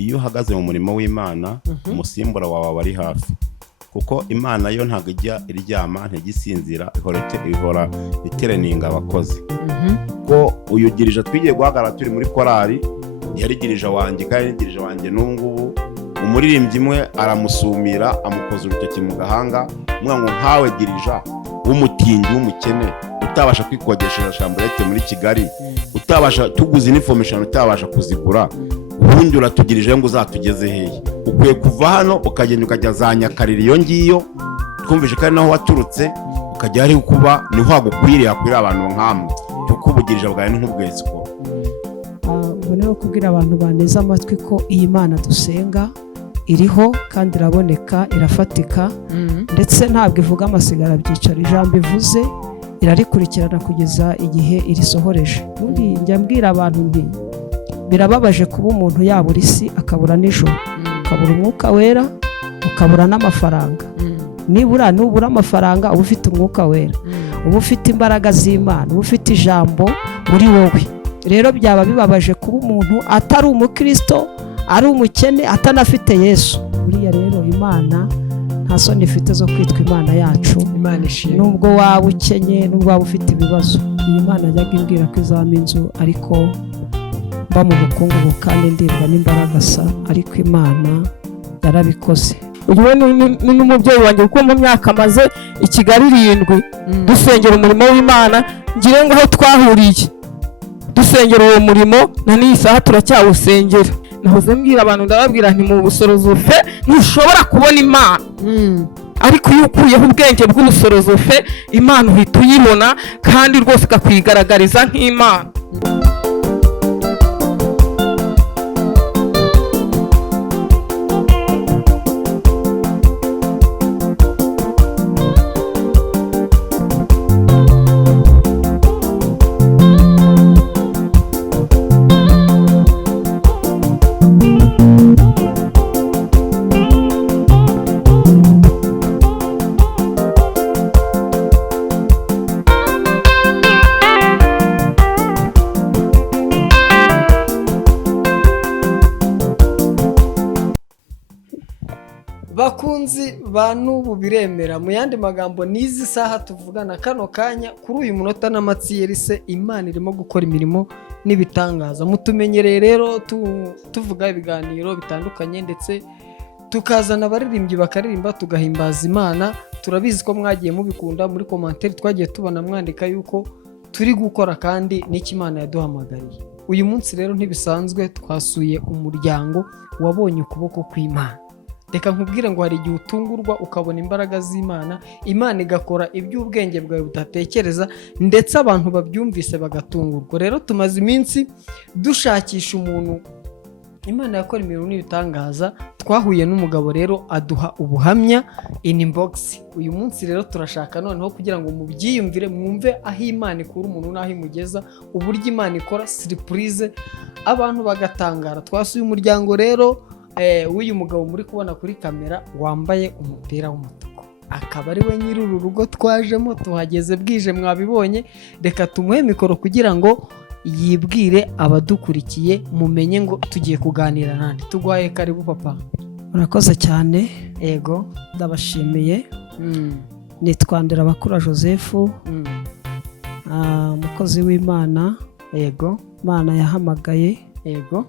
iyo uhagaze mu murimo w'Imana umusimbura wawe ari hafi, kuko Imana yo ntabwo ijya iryama ntigisinzira, ihora itereninga abakozi. Ko uyugirije twigiye guhagarara turi muri korali yarigirije wanjye kandi yarigirije wanjye n'ubungubu umuririmbyi imwe aramusumira amukoza urutoki mu gahanga umwana ngo nkawe girija w'umutindi w'umukene utabasha kwikogesha shamburete muri Kigali, utabasha tuguze information utabasha kuzigura, ubundi uratugirije ngo uzatugeze hehe? Ukwiye kuva hano ukagenda ukajya za Nyakariri iyo ngiyo twumvise kandi naho waturutse ukajya ari kuba niho hagukwiriye hakwiriye abantu nkamwe, kuko ubugirije bwawe ni nk'ubwesiko. Mbona kubwira abantu baneza amatwi ko iyi Mana dusenga iriho kandi iraboneka, irafatika, ndetse ntabwo ivuga amasigara byicaro. Ijambo ivuze irarikurikirana kugeza igihe irisohoreje. Ubundi njya mbwira abantu nti birababaje kuba umuntu yabura isi akabura n'ijoro, ukabura umwuka wera, ukabura n'amafaranga. Nubura amafaranga uba ufite umwuka wera, uba ufite imbaraga z'Imana, uba ufite ijambo muri wowe. Rero byaba bibabaje kuba umuntu atari umukristo, ari umukene, atanafite Yesu. Buriya rero Imana nta soni ifite zo kwitwa Imana yacu. Nubwo waba ukenye, nubwo waba ufite ibibazo, iyi Mana ajyaga imbwira ko izama inzu ariko mba mu bukungu kandi ndibwa n'imbaraga sa, ariko Imana yarabikoze. Uyu ni n'umubyeyi wanjye kuko mu myaka maze i Kigali 7 dusengera umurimo w'Imana, ngire ngo aho twahuriye dusengera uwo murimo na n'iyi saha turacyawusengera. Nahoze mbwira abantu ndababwira nti mu busorozofe ntushobora kubona Imana, ariko iyo ukuyeho ubwenge bw'ubusorozofe Imana uhita uyibona kandi rwose ikakwigaragariza nk'Imana. Bakunzi ba Nubu Biremera, mu yandi magambo n'izi saha tuvugana kano kanya kuri uyu munota n'amatsiyerise Imana irimo gukora imirimo n'ibitangaza. Mutumenyereye rero tuvuga ibiganiro bitandukanye, ndetse tukazana abaririmbyi bakaririmba tugahimbaza Imana. Turabizi ko mwagiye mubikunda, muri commentaire twagiye tubona mwandika yuko turi gukora kandi n'iki Imana yaduhamagariye. Uyu munsi rero ntibisanzwe, twasuye umuryango wabonye ukuboko kw'Imana. Reka nkubwire ngo hari igihe utungurwa ukabona imbaraga z'Imana, Imana igakora iby'ubwenge bwawe budatekereza, ndetse abantu babyumvise bagatungurwa. Rero tumaze iminsi dushakisha umuntu Imana yakora imirimo n'ibitangaza. Twahuye n'umugabo rero aduha ubuhamya in inbox. Uyu munsi rero turashaka noneho kugira ngo mubyiyumvire, mwumve aho Imana ikura umuntu n'aho imugeza, uburyo Imana ikora surprise abantu bagatangara. Twasuye umuryango rero w'uyu mugabo muri kubona kuri kamera wambaye umupira w'umutuku, akaba ari we nyiri uru rugo twajemo. Tuhageze bwije mwabibonye, reka tumuhe mikoro kugira ngo yibwire abadukurikiye, mumenye ngo tugiye kuganira nande. Tugwaye karibu papa. Murakoze cyane. Yego, ndabashimiye. Nitwa Nderabakura Joseph, umukozi w'Imana. Yego, Imana yahamagaye. Yego,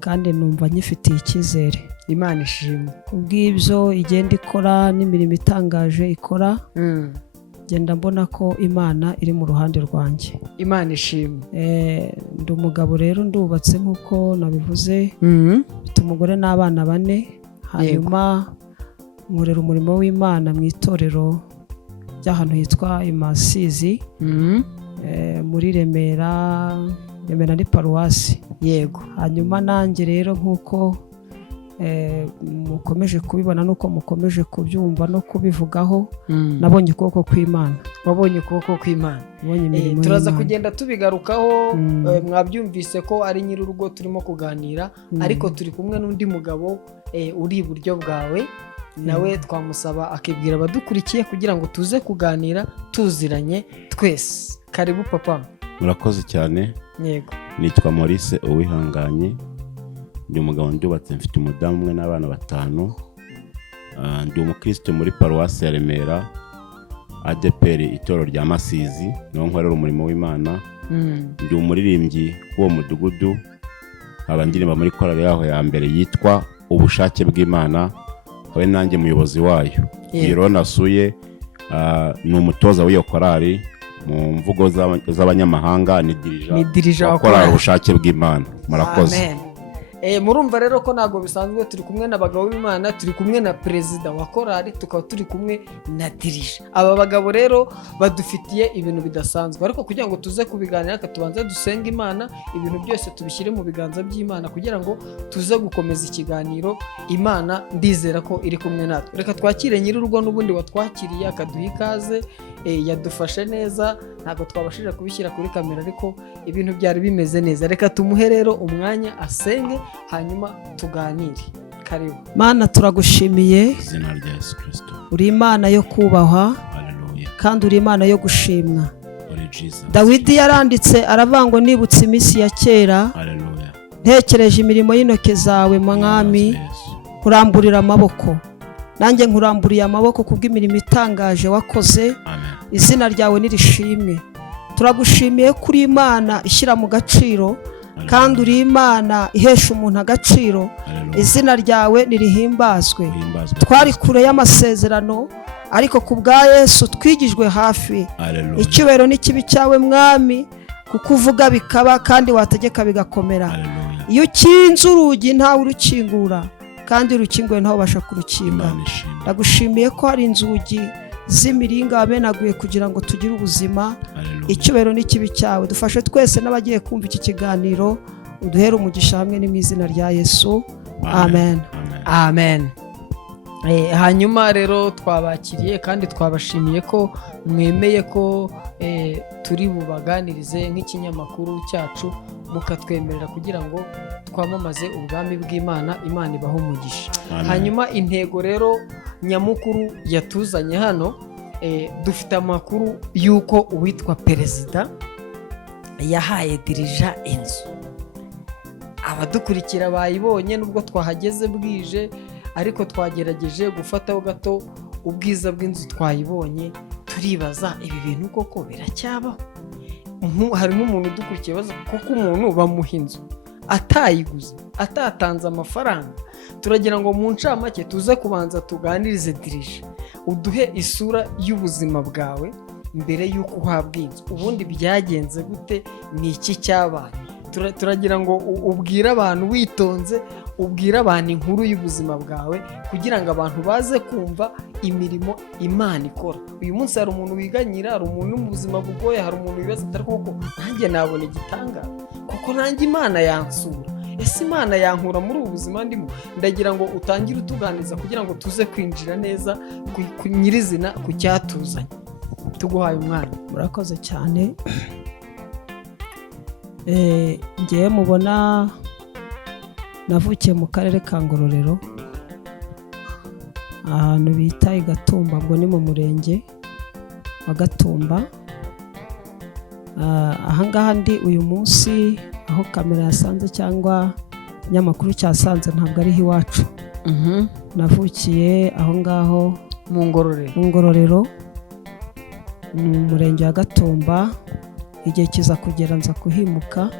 kandi numva nyifitiye icyizere. Imana ishimwe kubw'ibyo igenda ikora n'imirimo itangaje ikora. Genda mbona ko Imana iri mu ruhande rwanjye. Imana ishimwe. Ndi umugabo rero, ndubatse nk'uko nabivuze, mfite umugore n'abana 4. Hanyuma nkorera umurimo w'Imana mu itorero ry'ahantu hitwa Imasizi, muri Remera ni paruwasi. Yego. Hanyuma nanjye rero nk'uko mukomeje kubibona nuko mukomeje kubyumva no kubivugaho, nabonye ukuboko kw'Imana. Wabonye ukuboko kw'Imana. Turaza kugenda tubigarukaho. Mwabyumvise ko ari nyiri urugo turimo kuganira, ariko turi kumwe n'undi mugabo uri iburyo bwawe, nawe twamusaba akibwira abadukurikiye kugira ngo tuze kuganira tuziranye twese. Karibu papa. Murakoze cyane. Yego. Nitwa Maurice Uwihanganye, ndi umugabo ndubatse, mfite umudamu umwe n'abana 5. Ndi umukristo muri paruwasi ya Remera ADPR itorero rya Masizi, niho nkorera umurimo w'Imana. Ndi umuririmbyi w'uwo mudugudu, nkaba ndirimba muri korali yaho ya mbere yitwa Ubushake bw'Imana, habe nanjye muyobozi wayo. Biro nasuye ni umutoza w'iyo korali, mu mvugo z'abanyamahanga ni dirija wa korali Ubushake bw'Imana. Murakoze. Murumva rero ko ntabwo bisanzwe turi kumwe n'abagabo b'Imana, turi kumwe na perezida wa korali, tukaba turi kumwe na dirija. Aba bagabo rero badufitiye ibintu bidasanzwe, ariko kugira ngo tuze kubiganira tubanze dusenga Imana, ibintu byose tubishyire mu biganza by'Imana kugira ngo tuze gukomeza ikiganiro. Imana ndizera ko iri kumwe natwe. Reka twakire nyir'urugo n'ubundi watwakiriye akaduha ikaze, yadufashe neza, ntabwo twabashije kubishyira kuri kamera ariko ibintu byari bimeze neza. Reka tumuhe rero umwanya asenge, hanyuma tuganire. Karibu. Mana, turagushimiye, izina rya Yesu Kristo. uri Imana yo kubahwa, Haleluya. kandi uri Imana yo gushimwa. Jesus. Dawidi yaranditse aravuga ngo nibutse iminsi ya kera, Haleluya. ntekereje imirimo y'intoke zawe mwami, kuramburira amaboko. Nanjye nkuramburiye amaboko kubw'imirimo itangaje wakoze. Amen. Izina ryawe nirishimwe. Turagushimiye kuri Imana ishyira mu gaciro, kandi uri Imana ihesha umuntu agaciro. Izina ryawe nirihimbazwe. Twari kure y'amasezerano, ariko ku bwa Yesu twigijwe hafi. Icyubahiro n'ikibi cyawe mwami, kuko uvuga bikaba kandi wategeka bigakomera. Iyo ukinze urugi ntawe urukingura, kandi urukinguye ntawe ubasha kurukinga. Ndagushimiye ko hari inzugi z'imiringa wamenaguye kugira ngo tugire ubuzima. Icyubahiro n'ikibi cyawe, dufashe twese n'abagiye kumva iki kiganiro, uduhere umugisha hamwe mu izina rya Yesu. Amen. Amen. Hanyuma rero twabakiriye kandi twabashimiye ko mwemeye ko turi bubaganirize nk'ikinyamakuru cyacu, mukatwemerera kugira ngo twamamaze ubwami bw'Imana. Imana ibaho umugisha. Hanyuma intego rero nyamukuru yatuzanye hano, dufite amakuru y'uko uwitwa perezida yahaye dirija inzu. Abadukurikira bayibonye, nubwo twahageze bwije, ariko twagerageje gufataho gato ubwiza bw'inzu twayibonye. Turibaza, ibi bintu koko biracyabaho? Hari n'umuntu udukurikiye baza koko umuntu bamuha inzu atayiguze, atatanze amafaranga. Turagira ngo mu ncamake tuze kubanza tuganirize dirija, uduhe isura y'ubuzima bwawe mbere y'uko uhabwa inzu. Ubundi byagenze gute? Ni iki cyabaye? Turagira ngo ubwire abantu witonze, ubwire abantu inkuru y'ubuzima bwawe, kugira ngo abantu baze kumva imirimo Imana ikora. Uyu munsi hari umuntu wiganyira, hari umuntu mu buzima bugoye, hari umuntu wibaza atari koko nanjye nabona igitangaza, kuko nanjye Imana yansura. Ese Imana yankura muri ubu buzima ndimo? Ndagira ngo utangire utuganiza kugira ngo tuze kwinjira neza ku nyirizina, ku cyatuzanye. Tuguhaye umwanya. Murakoze cyane. Ngewe mubona navukiye mu karere ka Ngororero, ahantu bita i Gatumba, ubwo ni mu murenge wa Gatumba. Ahangaha ndi uyu munsi, aho kamera yasanze cyangwa ikinyamakuru cyasanze ntabwo ariho iwacu. Navukiye aho ngaho mu Ngororero, mu murenge wa Gatumba. Igihe kiza kugera nza kuhimuka,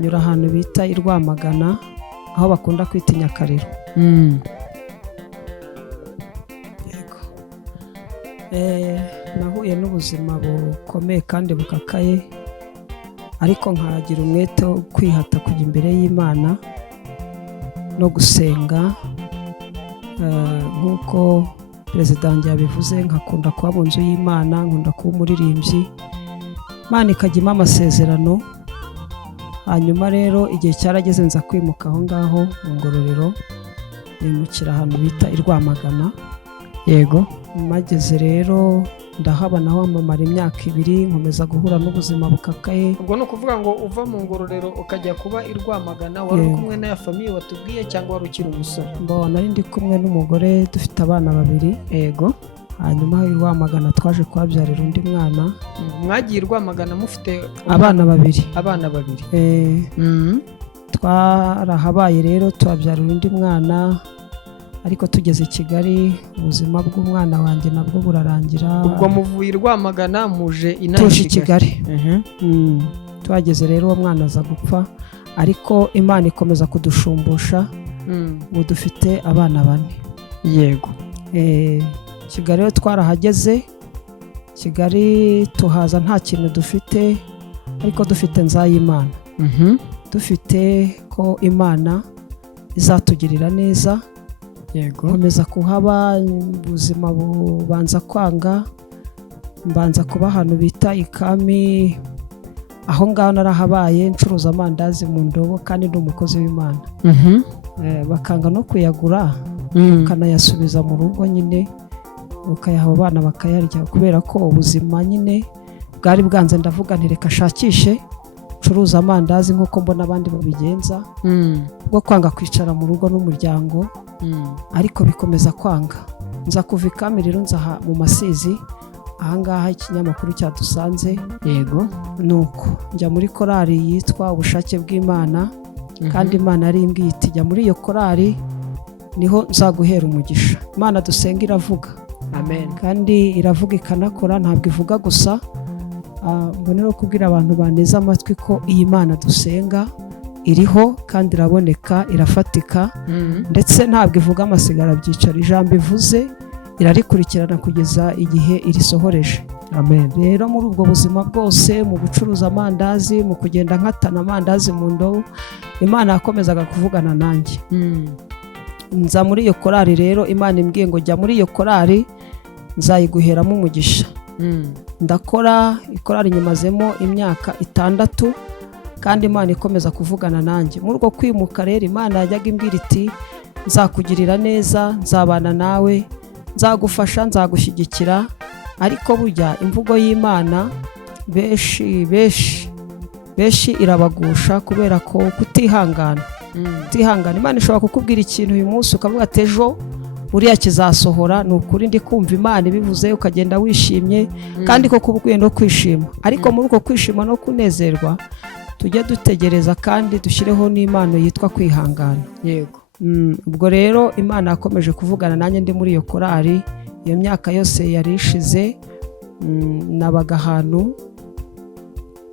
nyura ahantu bita i Rwamagana, aho bakunda kwita Nyakariro. Nahuye n'ubuzima bukomeye kandi bukakaye, ariko nkagira umwete wo kwihata kujya imbere y'Imana no gusenga. Nk'uko perezida wanjye yabivuze, nkakunda kuba mu nzu y'Imana, nkunda kuba umuririmbyi. Imana ikajyamo amasezerano. Hanyuma rero igihe cyarageze nza kwimuka aho ngaho mu Ngororero, nimukira ahantu bita i Rwamagana. Yego. Mageze rero ndahaba naho amamara imyaka 2, nkomeza guhura n'ubuzima bukakaye. Ubwo ni ukuvuga ngo uva mu Ngororero ukajya kuba i Rwamagana, wari kumwe na famiye watubwiye cyangwa wari ukiri umusore? Nari ndi kumwe n'umugore, dufite abana 2. Yego. Hanyuma i Rwamagana twaje kuhabyarira undi mwana. Mwagiye i Rwamagana mufite abana 2. Abana 2. twarahabaye rero tuhabyarira undi mwana, ariko tugeze i Kigali ubuzima bw'umwana wanjye nabwo burarangira. ubwo muvuye i Rwamagana muje tuje i Kigali. Tuhageze rero uwo mwana aza gupfa, ariko Imana ikomeza kudushumbusha. Ubu dufite abana 4. yego. Kigali rero twarahageze. Kigali tuhaza nta kintu dufite, ariko dufite nzayimana. Dufite ko Imana izatugirira neza. yego. Nkomeza kuhaba, ubuzima bubanza kwanga, mbanza kuba ahantu bita Ikami. Aho ngaho narahabaye ncuruza amandazi mu ndobo, kandi ndi umukozi w'Imana. Bakanga no kuyagura, ukanayasubiza mu rugo nyine, ukayaha abana bakayarya, kubera ko ubuzima nyine bwari bwanze. Ndavuga nti reka shakishe curuza amandazi nk'uko mbona abandi babigenza, bwo kwanga kwicara mu rugo n'umuryango. Ariko bikomeza kwanga. Nza kuva Ikami rero nza mu Masizi, ahangaha ikinyamakuru cyadusanze. yego. Nuko njya muri korali yitwa Ubushake bw'Imana, kandi Imana yari imbwiye iti jya muri iyo korali, niho nzaguhera umugisha. Imana dusenga iravuga. Amen. Kandi iravuga ikanakora, ntabwo ivuga gusa. Mbonera kubwira abantu baneza amatwi ko iyi Mana dusenga iriho kandi iraboneka, irafatika, ndetse ntabwo ivuga amasigara byicaro. Ijambo ivuze irarikurikirana kugeza igihe irisohoreje. Amen. Rero muri ubwo buzima bwose, mu gucuruza amandazi, mu kugenda nkatana amandazi mu ndobo, Imana yakomezaga kuvugana nanjye. Nza muri iyo korali rero, Imana imbwiye ngo jya muri iyo korali, nzayiguheramo umugisha. Ndakora ikorali nyimazemo imyaka 6, kandi Imana ikomeza kuvugana nanjye. Muri urwo kwimuka rero, Imana yajyaga imbwira iti nzakugirira neza, nzabana nawe, nzagufasha, nzagushyigikira. Ariko burya imvugo y'Imana benshi irabagusha, kubera ko kutihangana. Imana ishobora kukubwira ikintu uyu munsi ukavuga ati ejo buriya kizasohora. Ni ukuri ndi kumva Imana ibivuze, ukagenda wishimye, kandi ko kubwiye no kwishima. Ariko muri uko kwishima no kunezerwa, tujye dutegereza kandi dushyireho n'impano yitwa kwihangana. yego. Ubwo rero Imana yakomeje kuvugana nanjye ndi muri iyo korali. Iyo myaka yose yari ishize, nabaga ahantu,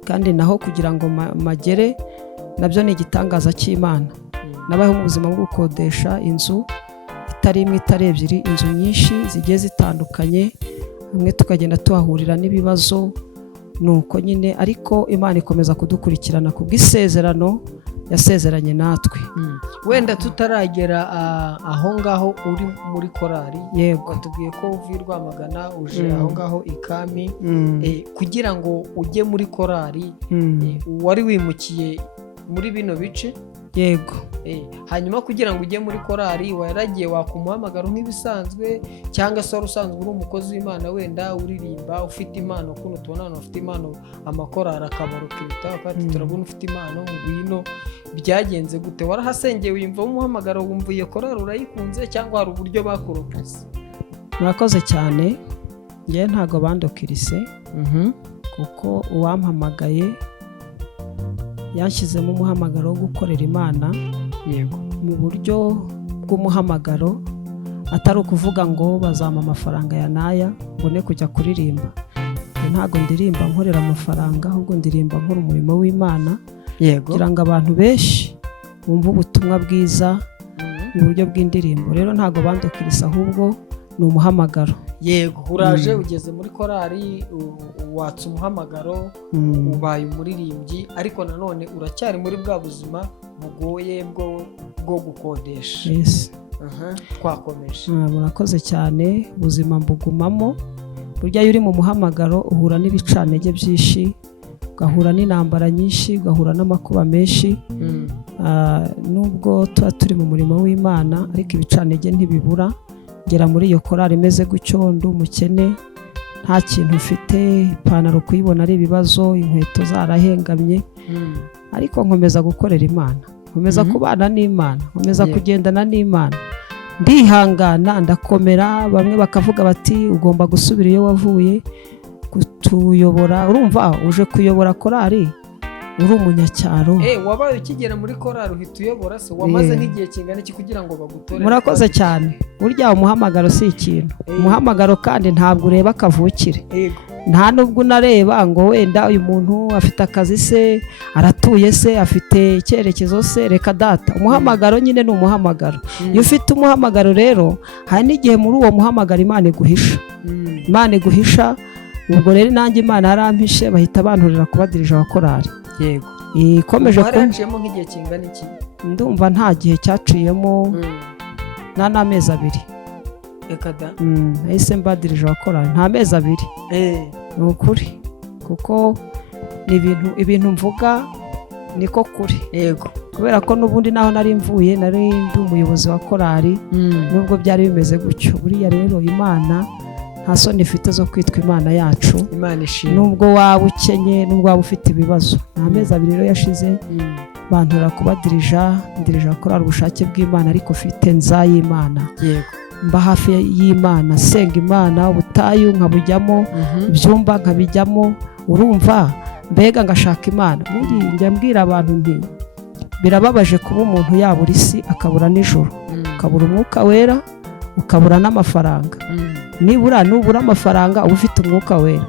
kandi naho kugira ngo magere nabyo ni igitangaza cy'Imana. Nabayeho mu buzima bwo gukodesha inzu itari imwe, itari ebyiri, inzu nyinshi zigiye zitandukanye, hamwe tukagenda tuhahurira n'ibibazo. Nuko nyine, ariko Imana ikomeza kudukurikirana kubw'isezerano yasezeranye natwe. Wenda tutaragera aho ngaho uri muri korali, yego, watubwiye ko uvuye i Rwamagana uje aho ngaho Ikami. Kugira ngo ujye muri korali, wari wimukiye muri bino bice? Yego. Hanyuma kugira ngo ujye muri korali, waragiye wakumuhamagara nk'ibisanzwe, cyangwa se wari usanzwe uri umukozi w'Imana wenda uririmba ufite impano? Kuno tubona abantu bafite impano, amakorali akabarukita, kandi turabona ufite impano, ngwino. Byagenze gute? Warahasengeye wiyumva umuhamagaro, wumva iyo korali urayikunze, cyangwa hari uburyo bakurokase? Murakoze cyane. Njye ntago bandokirise, kuko uwampamagaye yanshyizemo umuhamagaro wo gukorera Imana. Yego. Mu buryo bw'umuhamagaro, atari ukuvuga ngo bazampa amafaranga ya naya mbone kujya kuririmba. Ntago ndirimba nkorera amafaranga, ahubwo ndirimba nkora umurimo w'Imana. Yego. Kugira ngo abantu benshi bumve ubutumwa bwiza mu buryo bw'indirimbo. Rero ntago bandokirisa, ahubwo ni umuhamagaro. Yego. Uraje ugeze muri korali, watse umuhamagaro, ubaye umuririmbyi, ariko nanone uracyari muri bwa buzima bugoye bwo gukodesha. Yes. Twakomeje. Murakoze cyane. Ubuzima mbugumamo. Burya iyo uri mu muhamagaro uhura n'ibicantege byinshi, ugahura n'intambara nyinshi, ugahura n'amakuba menshi. Nubwo tuba turi mu murimo w'Imana, ariko ibicantege ntibibura. Ngera muri iyo korali imeze gutyo, ndi umukene, nta kintu mfite, ipantaro kuyibona ari ibibazo, inkweto zarahengamye, ariko nkomeza gukorera Imana, nkomeza kubana n'Imana, nkomeza kugendana n'Imana, ndihangana, ndakomera. Bamwe bakavuga bati ugomba gusubira iyo wavuye kutuyobora. Urumva uje kuyobora korali, uri umunyacyaro. wabaye ukigera muri korari uhita uyobora se, wamaze nk'igihe kingana iki kugira ngo bagutore? Murakoze cyane. Burya umuhamagaro si ikintu, umuhamagaro kandi ntabwo ureba akavukire. Nta nubwo unareba ngo wenda uyu muntu afite akazi se, aratuye se, afite icyerekezo se, reka data. Umuhamagaro nyine ni umuhamagaro. Iyo ufite umuhamagaro rero, hari n'igihe muri uwo muhamagaro Imana iguhisha. Imana iguhisha, ubwo rero nanjye Imana yarampishe, bahita banturira kuba dirija wa korari. Yego. Ikomeje waraciyemo nk'igihe kingana iki? Ndumva nta gihe cyaciyemo, n'amezi 2. Reka da. Nahise mba dirija wa korari nta mezi 2. Ni ukuri, kuko ibintu mvuga niko kuri. Yego. Kubera ko n'ubundi naho nari mvuye nari ndi umuyobozi wa korari, nubwo byari bimeze gutyo. Buriya rero Imana nta soni ifite zo kwitwa Imana yacu. Imana ishimwe. Nubwo waba ukenye, nubwo waba ufite ibibazo. Nta mezi 2 rero yashize bantura kuba dirija wa korari ubushake bw'Imana, ariko ufite nzayimana. Yego. Mba hafi y'Imana, senga Imana, ubutayu nkabujyamo, ibyumba nkabijyamo, urumva mbega ngashaka Imana. Muri njya mbwira abantu nti birababaje kuba umuntu yabura isi akabura n'ijoro, ukabura umwuka wera, ukabura n'amafaranga. Nubura amafaranga uba ufite umwuka wera,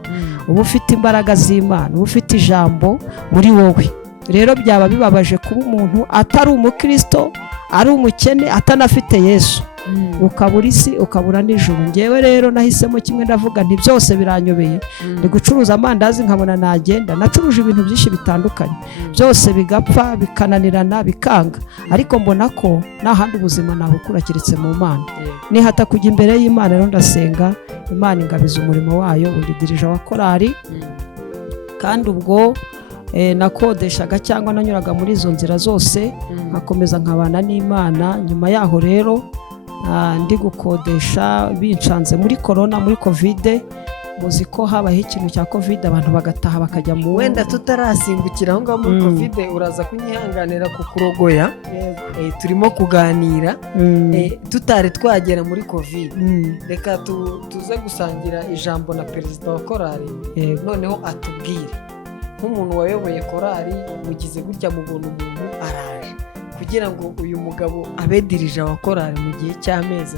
uba ufite imbaraga z'Imana, uba ufite ijambo muri wowe. Rero byaba bibabaje kuba umuntu atari umukristo, ari umukene, atanafite Yesu, ukabura isi ukabura n'ijoro. Ngewe rero nahisemo kimwe, ndavuga nti byose biranyobeye. Ndi gucuruza amandazi nkabona nagenda, nacuruje ibintu byinshi bitandukanye, byose bigapfa, bikananirana, bikanga, ariko mbona ko nta handi ubuzima nabukura keretse mu Mana. Nihata kujya imbere y'Imana rero ndasenga, Imana ingabiza umurimo wayo. Undi dirija wa korari, kandi ubwo nakodeshaga cyangwa nanyuraga muri izo nzira zose, nkakomeza nkabana n'Imana. Nyuma yaho rero ndi gukodesha bincanze muri corona, muri covid. Muzi ko habaho ikintu cya covid, abantu bagataha bakajya mu wenda tutarasimbukira aho ngaho muri covid, uraza kunyihanganira ku kurogoya. Turimo kuganira tutari twagera muri covid. Reka tuze gusangira ijambo na perezida wa korari, noneho atubwire nk'umuntu wayoboye korari, mugize gutya mubona umuntu araje kugira ngo uyu mugabo abe dirija wa korari mu gihe cy'amezi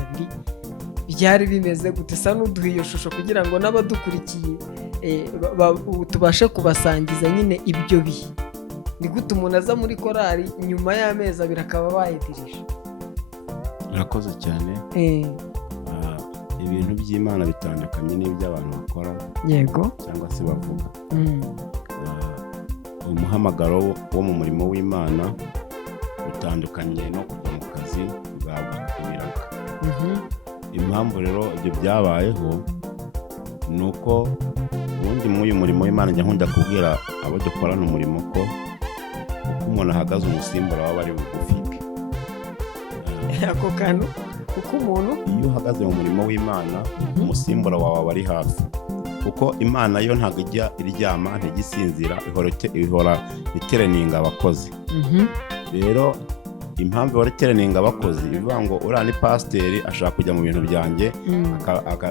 2, byari bimeze gute? Sa n'uduha iyo shusho kugira ngo n'abadukurikiye tubashe kubasangiza nyine ibyo bihe. Ni gute umuntu aza muri korari nyuma y'amezi 2 akaba bayidirije? Murakoze cyane. Ibintu by'Imana bitandukanye n'iby'abantu bakora. Yego. Cyangwa se bavuga. Umuhamagaro wo mu murimo w'Imana utandukanye no kujya mu kazi bwabwiraga. Impamvu rero ibyo byabayeho ni uko ubundi muri uyu murimo w'Imana njya nkunda kubwira abo dukorana umurimo ko uko umuntu ahagaze umusimbura waba ari bugufi bwe. Ako kantu uko umuntu iyo uhagaze mu murimo w'Imana, umusimbura wawe aba ari hafi, kuko Imana yo ntabwo ijya iryama, ntigisinzira, ihora itereninga abakozi. Rero impamvu ihora itereninga abakozi bivuga ngo uriya ni pasiteri ashaka kujya mu bintu byanjye,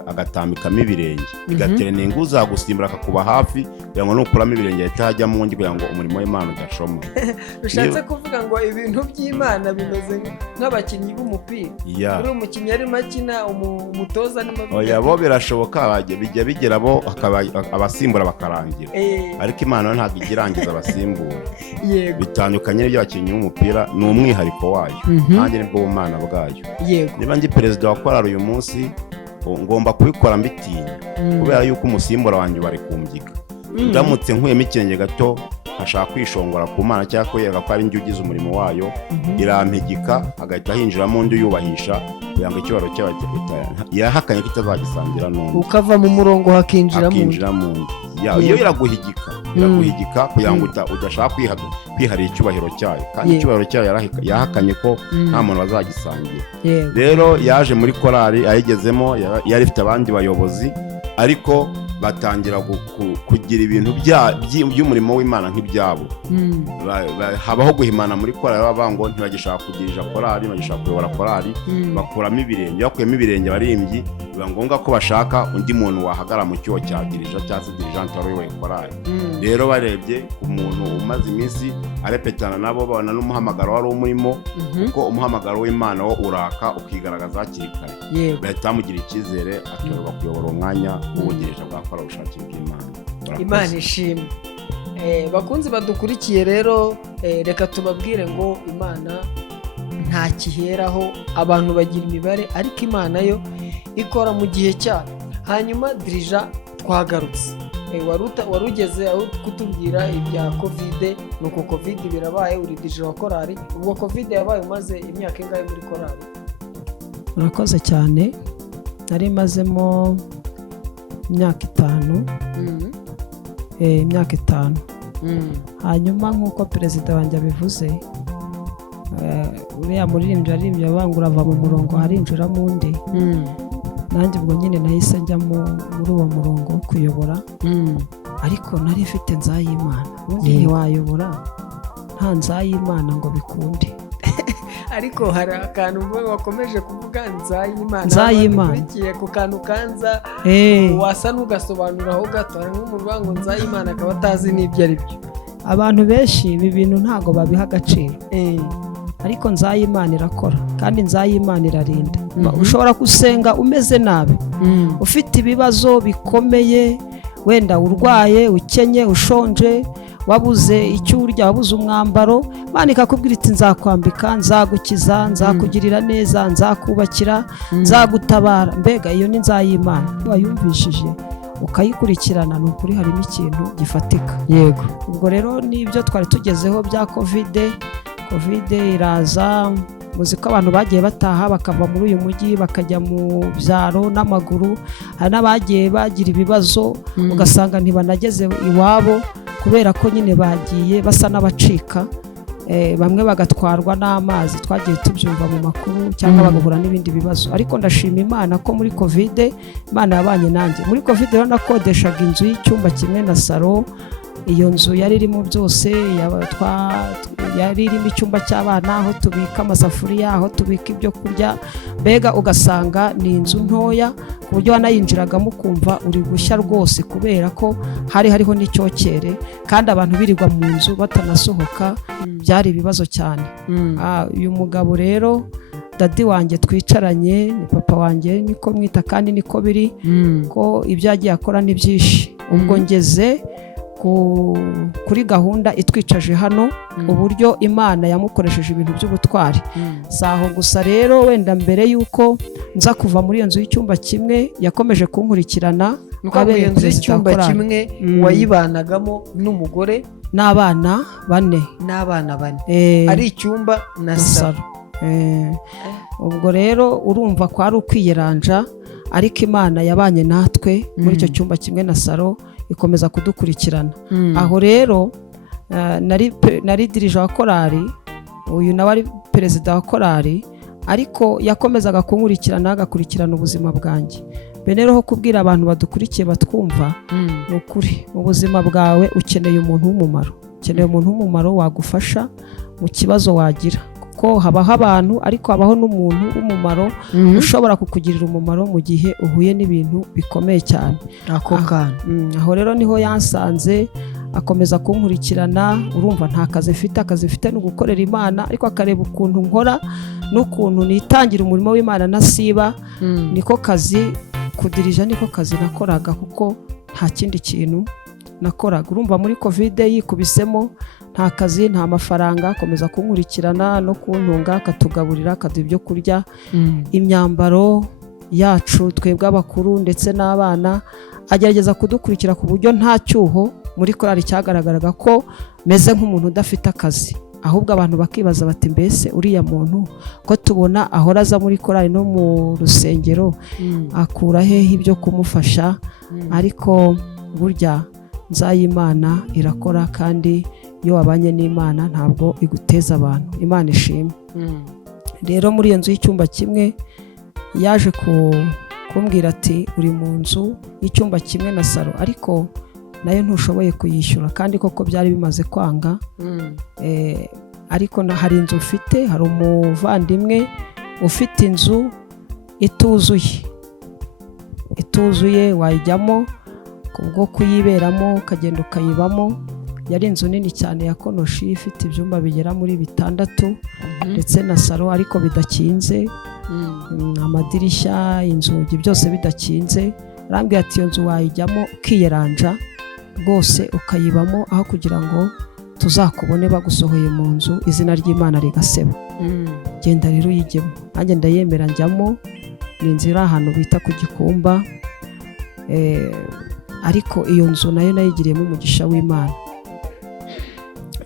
agatambikamo ibirenge, bigatereninga uzagusimbura akakuba hafi kugira ngo nukuramo ibirenge ahita hajya mu wundi kugira ngo umurimo w'Imana udashoma. Bishatse kuvuga ngo ibintu by'Imana bimeze nk'abakinnyi b'umupira. Uri umukinnyi arimo akina, umutoza arimo bo birashoboka bijya bigera bo abasimbura bakarangira, ariko Imana ntabwo ijya irangiza abasimbura. Bitandukanye n'ibyo abakinnyi b'umupira, ni umwihariko wayo, kandi nibwo bumana bwayo. Niba ndi perezida wa korari uyu munsi, ngomba kubikora mbitinya, kubera yuko umusimbura wanjye bari kumbyika. Ndamutse nkuyemo ikirenge gato nkashaka kwishongora ku Mana cyangwa kwereka ko ari njye ugize umurimo wayo, irampegeka, agahita hinjiramo undi yubahisha kugira ngo icyubahiro cyawe yahakanye ko itazagisangira n'undi, ukava mu murongo hakinjiramo undi. Iyo iraguhigika kugira ngo udashaka kwiharira icyubahiro cyayo, kandi icyubahiro cyayo yahakanye ko nta muntu bazagisangira. Rero yaje muri korari, ayigezemo yari ifite abandi bayobozi, ariko batangira kugira ibintu by'umurimo w'Imana nk'ibyabo. Habaho guhimana muri korari, bavuga ngo ntibagishaka kugirija korari, bagishaka kuyobora korari, bakuramo ibirenge. Bakuyemo ibirenge, abarimbyi biba ngombwa ko bashaka undi muntu wahagara mu cyuho cya dirija cyangwa se dirijante wari uyoboye korali. Rero barebye ku muntu umaze iminsi arepetana nabo babona n'umuhamagaro wari umurimo, kuko umuhamagaro w'Imana wo uraka ukigaragaza hakiri kare, bahita bamugira icyizere atorerwa kuyobora umwanya w'ubudirija bwakora ubushake bw'Imana. Imana ishimwe. Bakunzi badukurikiye rero, reka tubabwire ngo Imana nta kiheraho, abantu bagira imibare ariko Imana yo ikora mu gihe cyayo. Hanyuma dirija twagarutse, wari ugeze aho kutubwira ibya kovide. Nuko kovide birabaye, uri dirija wa korali. Ubwo kovide yabaye umaze imyaka ingahe muri korali? Murakoze cyane, nari mazemo imyaka 5. Imyaka 5. Hanyuma nk'uko perezida wanjye abivuze, uriya muririmbyi aririmbye abangura ava mu murongo harinjiramo undi. Nanjye ubwo nyine nahise njya muri uwo murongo wo kuyobora, ariko nari mfite nzayimana. Ubundi ntiwayobora nta nzayimana ngo bikunde. Ariko hari akantu wakomeje kuvuga nzayimana ukurikiye ku kantu kanza, wasa n'ugasobanuraho gato. Hari nk'umuntu uvuga ngo nzayimana akaba atazi n'ibyo ari byo. Abantu benshi ibi bintu ntabwo babiha agaciro, ariko nzayimana irakora kandi nzayimana irarinda. Ushobora gusenga umeze nabi, ufite ibibazo bikomeye, wenda urwaye, ukenye, ushonje, wabuze icyo urya, wabuze umwambaro, Imana ikakubwira iti nzakwambika, nzagukiza, nzakugirira neza, nzakubakira, nzagutabara. Mbega iyo ni nzayimana. Wayumvishije ukayikurikirana, ni ukuri harimo ikintu gifatika. Yego. Ubwo rero nibyo twari tugezeho bya kovide iraza. Muzi ko abantu bagiye bataha bakava muri uyu mujyi bakajya mu byaro n'amaguru. Hari n'abagiye bagira ibibazo, ugasanga ntibanageze iwabo kubera ko nyine bagiye basa n'abacika. Bamwe bagatwarwa n'amazi, twagiye tubyumva mu makuru, cyangwa bagahura n'ibindi bibazo. Ariko ndashima Imana ko muri kovide Imana yabanye nanjye. Muri kovide rero nakodeshaga inzu y'icyumba kimwe na salo. Iyo nzu yari irimo byose, yari irimo icyumba cy'abana, aho tubika amasafuriya, aho tubika ibyo kurya. Mbega ugasanga ni inzu ntoya ku buryo wanayinjiragamo ukumva uri gushya rwose, kubera ko hariho n'icyokere, kandi abantu birirwa mu nzu batanasohoka. Byari ibibazo cyane. Uyu mugabo rero, dadi wanjye twicaranye, ni papa wanjye, niko mwita kandi niko biri, ko ibyo yagiye akora ni byinshi. Ubwo ngeze kuri gahunda itwicaje hano, uburyo Imana yamukoresheje ibintu by'ubutwari. Saho gusa rero, wenda mbere yuko nza kuva muri iyo nzu y'icyumba kimwe, yakomeje kunkurikirana. Iyo nzu y'icyumba kimwe wayibanagamo n'umugore n'abana 4. Ari icyumba na salo. Ubwo rero urumva ko ari ukwiyeranja, ariko Imana yabanye natwe muri icyo cyumba kimwe na salo, ikomeza kudukurikirana. Aho rero nari dirija wa korali, uyu nawe ari perezida wa korali, ariko yakomezaga kunkurikirana, agakurikirana ubuzima bwanjye. Bene rero kubwira abantu badukurikiye batwumva, ni ukuri mu buzima bwawe ukeneye umuntu w'umumaro. Ukeneye umuntu w'umumaro wagufasha mu kibazo wagira, kuko habaho abantu, ariko habaho n'umuntu w'umumaro ushobora kukugirira umumaro mu gihe uhuye n'ibintu bikomeye cyane. Aho rero niho yansanze, akomeza kunkurikirana. Urumva nta kazi mfite, akazi mfite no gukorera Imana, ariko akareba ukuntu nkora n'ukuntu nitangira umurimo w'Imana nasiba. Niko kazi, kudirija niko kazi nakoraga, kuko nta kindi kintu nakoraga. Urumva muri kovide yikubisemo, nta kazi, nta mafaranga, akomeza kunkurikirana no kuntunga, akatugaburira, akaduha ibyo kurya, imyambaro yacu twebwe abakuru ndetse n'abana. Agerageza kudukurikira ku buryo nta cyuho muri korali cyagaragaraga ko meze nk'umuntu udafite akazi. Ahubwo abantu bakibaza bati, mbese uriya muntu ko tubona ahora aza muri korali no mu rusengero, akura hehe ibyo kumufasha? Ariko burya nzayimana irakora, kandi iyo wabanye n'Imana ntabwo iguteza abantu. Imana ishimwe. Rero muri iyo nzu y'icyumba kimwe yaje kumbwira ati, uri mu nzu y'icyumba kimwe na salo, ariko nayo ntushoboye kuyishyura. Kandi koko byari bimaze kwanga. Ariko hari inzu ufite, hari umuvandimwe ufite inzu ituzuye, ituzuye wayijyamo kubwo kuyiberamo ukagenda ukayibamo. Yari inzu nini cyane ya konoshi ifite ibyumba bigera muri 6 ndetse na salo ariko bidakinze, amadirishya, inzugi byose bidakinze. Arambwira ati iyo nzu wayijyamo ukiyeranja rwose ukayibamo, aho kugira ngo tuzakubone bagusohoye mu nzu izina ry'Imana rigaseba. Genda rero uyijyemo. Nanjye ndayemera njyamo. Ni inzira ahantu bita ku Gikumba, ariko iyo nzu nayo nayigiriyemo umugisha w'Imana.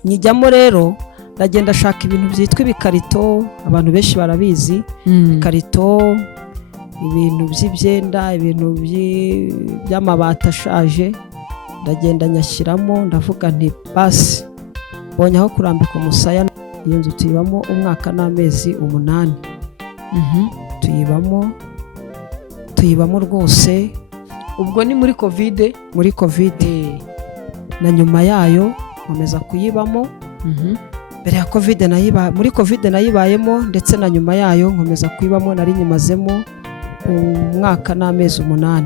Nyijyamo rero ndagenda ashaka ibintu byitwa ibikarito, abantu benshi barabizi. Ikarito, ibintu by'ibyenda, ibintu by'amabati ashaje, ndagenda nyashyiramo. Ndavuga nti basi mbonye aho kurambika umusaya. Iyo nzu tuyibamo umwaka n'amezi 8. tuyibamo rwose. ubwo ni muri covid? Muri covid na nyuma yayo nkomeza kuyibamo. Mbere ya covid muri covid nayibayemo, ndetse na nyuma yayo nkomeza kuyibamo. Nari nyimazemo umwaka n'amezi 8.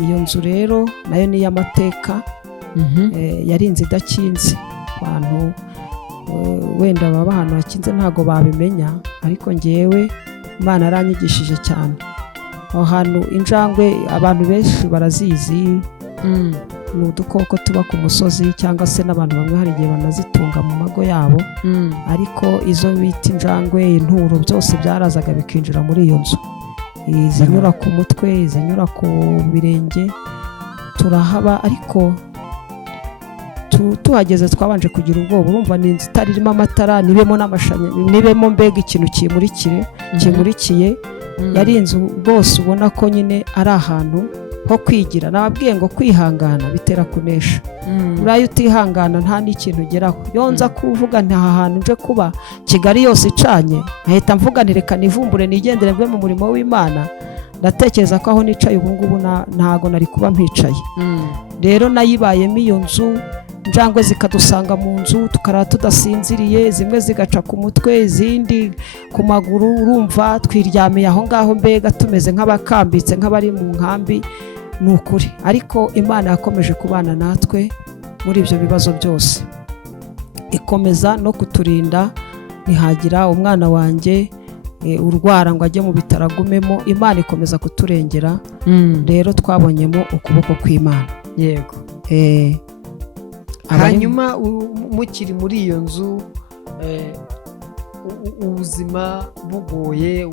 Iyo nzu rero nayo ni y'amateka. Yari inzu idakinze. Abantu wenda baba ahantu hakinze ntago babimenya, ariko ngewe Imana yaranyigishije cyane. Aho hantu injangwe abantu benshi barazizi, ni udukoko tuba ku musozi, cyangwa se n'abantu bamwe hari igihe banazitunga mu mago yabo. Ariko izo bita injangwe, inturo, byose byarazaga bikinjira muri iyo nzu. Izinyura ku mutwe, izinyura ku birenge, turahaba. Ariko tuhageze twabanje kugira ubwoba. Urumva ni inzu itari irimo amatara, nibemo n'amashanyarazi, nibemo mbega ikintu kimurikiye. Yari inzu rwose ubona ko nyine ari ahantu ho kwigira. Nababwiye ngo kwihangana bitera kunesha. Urayo utihangana nta n'ikintu ugeraho. Yonza kuvuga nti aha hantu nje kuba Kigali yose icanye, ahita mvuga nti reka nivumbure nigendere mve mu murimo w'Imana. Ndatekereza ko aho nicaye ubu ngubu ntago nari kuba mpicaye. Rero nayibayemo iyo nzu. Injangwe zikadusanga mu nzu tukarara tudasinziriye, zimwe zigaca ku mutwe, izindi ku maguru. Urumva twiryamiye aho ngaho mbega tumeze nk'abakambitse, nk'abari mu nkambi. Ni ukuri. Ariko Imana yakomeje kubana natwe muri ibyo bibazo byose, ikomeza no kuturinda. Ntihagira umwana wanjye urwara ngo ajye mu bitaro agumemo. Imana ikomeza kuturengera. Rero twabonyemo ukuboko kw'Imana. Yego. Hanyuma mukiri muri iyo nzu, ubuzima bugoye,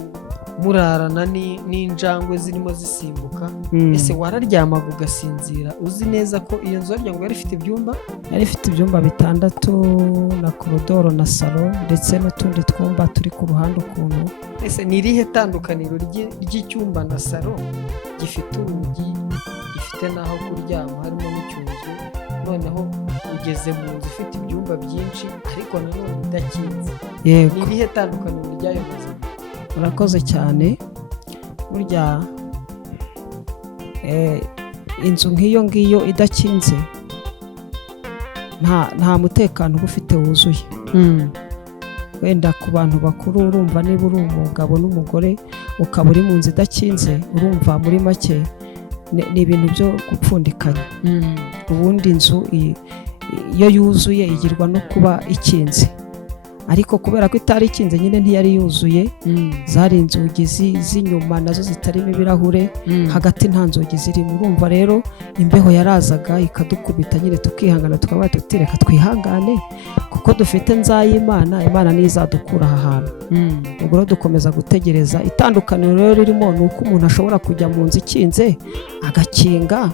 murarana n'injangwe zirimo zisimbuka. Ese wararyamaga ugasinzira uzi neza ko iyo nzu wagira ngo yari ifite ibyumba? Yari ifite ibyumba 6 na korodoro na salo, ndetse n'utundi twumba turi ku ruhande ukuntu. Ese ni irihe tandukaniro ry'icyumba na salo gifite urugi, gifite n'aho kuryama harimo n'icyunzu, noneho ugeze mu nzu ifite ibyumba byinshi ariko nanone idakinze? Yego. Ni irihe tandukaniro ry'ayo mazu? Urakoze cyane. Burya inzu nk'iyo ngiyo idakinze nta mutekano uba ufite wuzuye. Wenda ku bantu bakuru, urumva niba uri umugabo n'umugore ukaba uri mu nzu idakinze, urumva muri make ni ibintu byo gupfundikanya. Ubundi inzu iyo yuzuye igirwa no kuba ikinze, ariko kubera ko itari ikinze nyine ntiyari yuzuye. Zari inzugi z'inyuma nazo zitarimo ibirahure, hagati nta nzugi zirimo. Urumva rero imbeho yarazaga ikadukubita, nyine tukihangana tukaba tutireka twihangane kuko dufite nzayimana. Imana niyo izadukura aha hantu. Ubwo rero dukomeza gutegereza. Itandukaniro rero ririmo ni uko umuntu ashobora kujya mu nzu ikinze agakinga,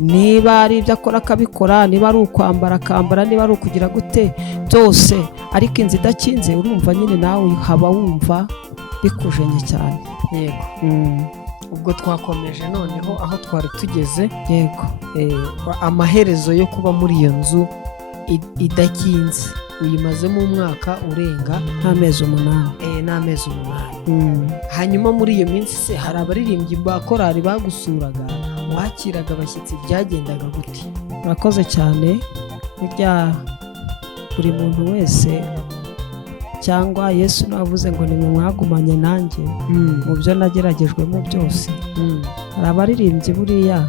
niba ari ibyo akora akabikora, niba ari ukwambara akambara, niba ari ukugira gute byose. Ariko inzu idakinze urumva nyine nawe haba wumva bikujenye cyane. Yego. Ubwo twakomeje noneho aho twari tugeze. Yego. Amaherezo yo kuba muri iyo nzu idakinze uyimazemo umwaka urenga n'amezi 8. N'amezi 8. Hanyuma muri iyo minsi se hari abaririmbyi ba korali bagusuraga, wakiraga abashyitsi, byagendaga gute? Urakoze cyane. Burya buri muntu wese, cyangwa Yesu navuze ngo nimwe mwagumanye nanjye mu byo nageragejwemo byose. hari abaririmbyi buriya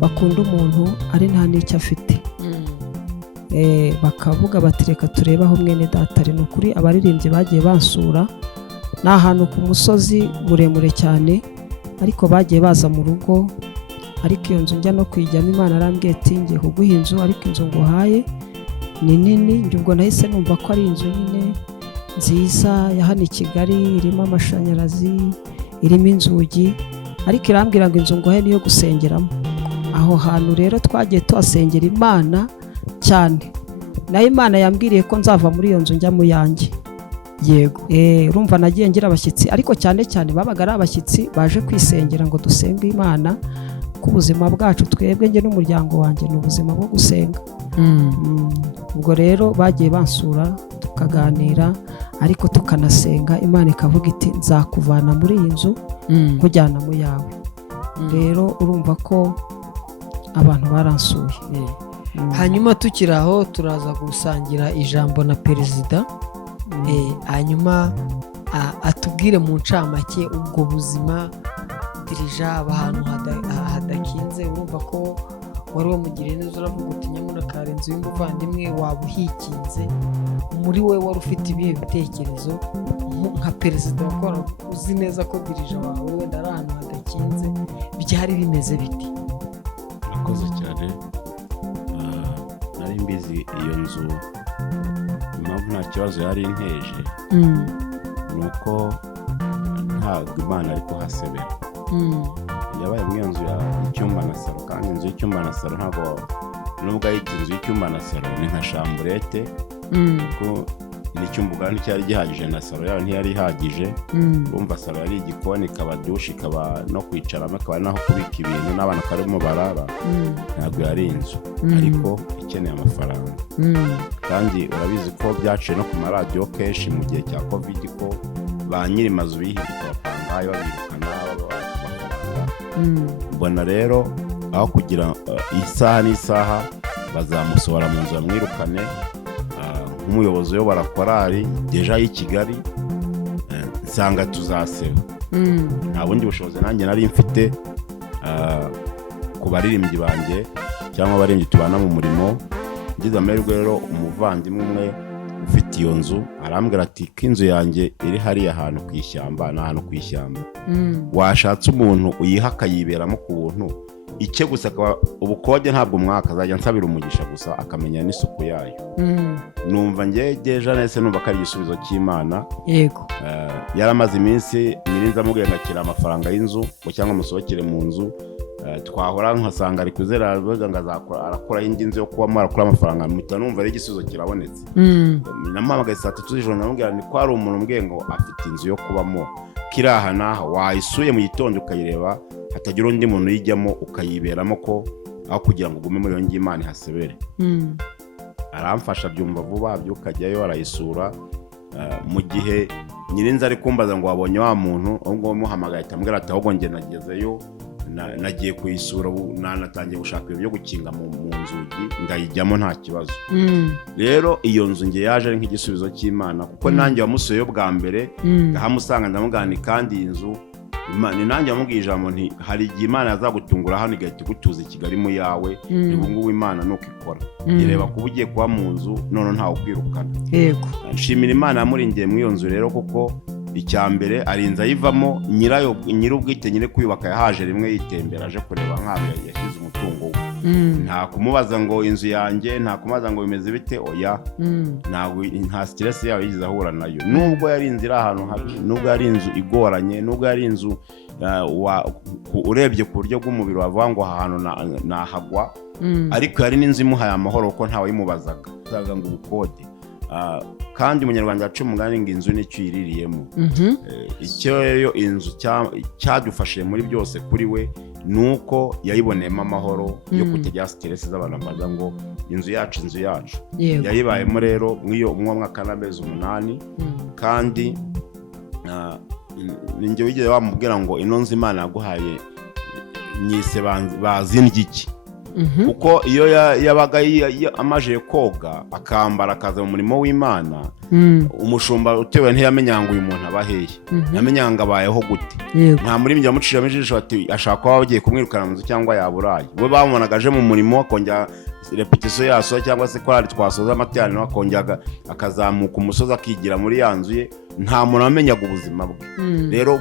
bakunda umuntu ari nta n'icyo afite, bakavuga bati reka turebe aho mwene data ari. Ni ukuri abaririmbyi bagiye bansura, ni ahantu ku musozi muremure cyane, ariko bagiye baza mu rugo, ariko iyo nzu njya no kuyijyamo Imana arambwiye ati ngiye kuguha inzu, ariko inzu nguhaye ni nini. Njye ubwo nahise numva ko ari inzu nyine nziza ya hano i Kigali, irimo amashanyarazi, irimo inzugi, ariko irambwira ngo inzu nguhaye niyo gusengeramo. Aho hantu rero twagiye tuhasengera Imana cyane, nayo Imana yambwiriye ko nzava muri iyo nzu njya mu yanjye. yego Urumva nagiye ngira abashyitsi, ariko cyane cyane babaga ari abashyitsi baje kwisengera ngo dusenge Imana, ko ubuzima bwacu twebwe njye n'umuryango wanjye ni ubuzima bwo gusenga. Ubwo rero bagiye bansura tukaganira, ariko tukanasenga, Imana ikavuga iti nzakuvana muri iyi nzu kujyana mu yawe. Rero urumva ko abantu baransuye. hanyuma tukiri aho turaza gusangira ijambo na perezida, hanyuma atubwire mu ncamake ubwo buzima dirija ahantu hadakinze. Urumva ko wari wamugiriye neza, uravuga uti nyamuna karenzi y'umuvandimwe waba uhikinze. Muri we wari ufite ibihe bitekerezo nka perezida wakora, uzi neza ko dirija wawe wenda ari ahantu hadakinze, byari bimeze biti? Murakoze cyane. Nari mbizi iyo nzu impamvu nta kibazo yari inteje ni uko ntabwo Imana ari kuhasebera. Yabaye muri iyo nzu y'icyumba na salo, kandi inzu y'icyumba na salo ntabwo, nubwo ayita inzu y'icyumba na salo, ni nka shamburete, kuko n'icyumba ubwandu cyari gihagije na salo yayo ntiyari ihagije. Urumva salo yari igikoni, ikaba dushe, ikaba no kwicaramo, ikaba naho kubika ibintu n'abana barimo barara. Ntabwo yari inzu, ariko ikeneye amafaranga. Kandi urabizi ko byaciye no ku maradiyo kenshi mu gihe cya covid ko ba nyiri mazu bihinduka bapangayo babirukana amafaranga. Mbona rero aho kugira isaha n'isaha bazamusohora mu nzu bamwirukane, nk'umuyobozi uyobora korali deja y'i Kigali, nsanga tuzaseba. Nta bundi bushobozi nanjye nari mfite ku baririmbyi banjye cyangwa abaririmbyi tubana mu murimo. Ngize amahirwe rero umuvandimwe umwe ufite iyo nzu arambwira ati ko inzu yanjye iri hariya ahantu ku ishyamba, ni ahantu ku ishyamba, washatse umuntu uyiha akayiberamo ku buntu, icye gusa ubukode ntabwo umwaka, azajya nsabira umugisha gusa akamenya n'isuku yayo. Numva ngejeje nese, numva ko ari igisubizo cy'Imana. Yego. Yaramaze iminsi nyirinza amubwiye ngakira amafaranga y'inzu ngo cyangwa musohokere mu nzu, twahora nkasanga ari kuzera arakora indi nzu yo kubamo, arakora amafaranga. Mpita numva ari igisubizo kirabonetse. Namuhamagaye saa 3 z'ijoro, namubwira ni ko hari umuntu umbwiye ngo afite inzu yo kubamo kiri aha n'aha, wayisuye mu gitondo ukayireba, hatagira undi muntu uyijyamo ukayiberamo, ko aho kugira ngo ugume muri iyo ngiyo Imana ihasebere. Aramfasha byumva vuba, byukajyayo arayisura. Mu gihe nyirinza ari kumbaza ngo wabonye wa muntu, ubwo muhamagaye tambwira ati ahubwo nge nagezeyo, nagiye kuyisura, natangiye gushaka ibintu byo gukinga mu nzugi, ndayijyamo nta kibazo. Rero iyo nzu nge yaje ari nk'igisubizo cy'Imana, kuko nanjye wamusuyeyo bwa mbere ngahamusanga, ndamugana kandi iyi nzu ni nanjye wamubwiye ijambo nti hari igihe Imana yazagutungura hano igahita igutuza i Kigali mu yawe. Ubu ngubu Imana nuko ikora, ireba kuba ugiye kuba mu nzu none ntawe ukwirukana. Yego. Nshimira Imana yamurindiye muri iyo nzu rero, kuko icya mbere arinze ayivamo, nyirayo nyir'ubwite nyine kuyubaka yahaje rimwe yitembera aje kureba nk'aho yashyize umutungo we. Nta kumubaza ngo inzu yanjye, nta kumubaza ngo bimeze bite, oya. Nta stress yawe yigeze ahura nayo, nubwo yari inzu iri ahantu habi, nubwo yari inzu igoranye, nubwo yari inzu urebye ku buryo bw'umubiri wavuga ngo aha hantu nahagwa, ariko yari n'inzu imuhaye amahoro kuko ntawe yimubazaga ngo ubukode. Kandi umunyarwanda yacu umugani ngo inzu nicyo yiririyemo. Icyo rero inzu cyadufashije muri byose kuri we nuko yayiboneyemo amahoro yo kutagira stress z'abantu baza ngo inzu yacu, inzu yacu. Yayibayemo rero mw'iyo mwaka n'amezi 8, kandi ninjye wigeze wamubwira ngo ino nzu Imana yaguhaye nyise bazindye iki. Kuko iyo yabaga amaje koga akambara akaza mu murimo w'Imana, umushumba utewe ntiyamenya ngo uyu muntu aba hehe, yamenya ngo abayeho gute. Nta muri njya mucishamo ijisho ati ashaka kuba bagiye kumwirukana mu nzu cyangwa yaburaye. We bamubonaga aje mu murimo akongera repetition yaso cyangwa se korali twasoza amateraniro akongera akazamuka umusozi akigira muri ya nzu ye, nta muntu amenyaga ubuzima bwe. Rero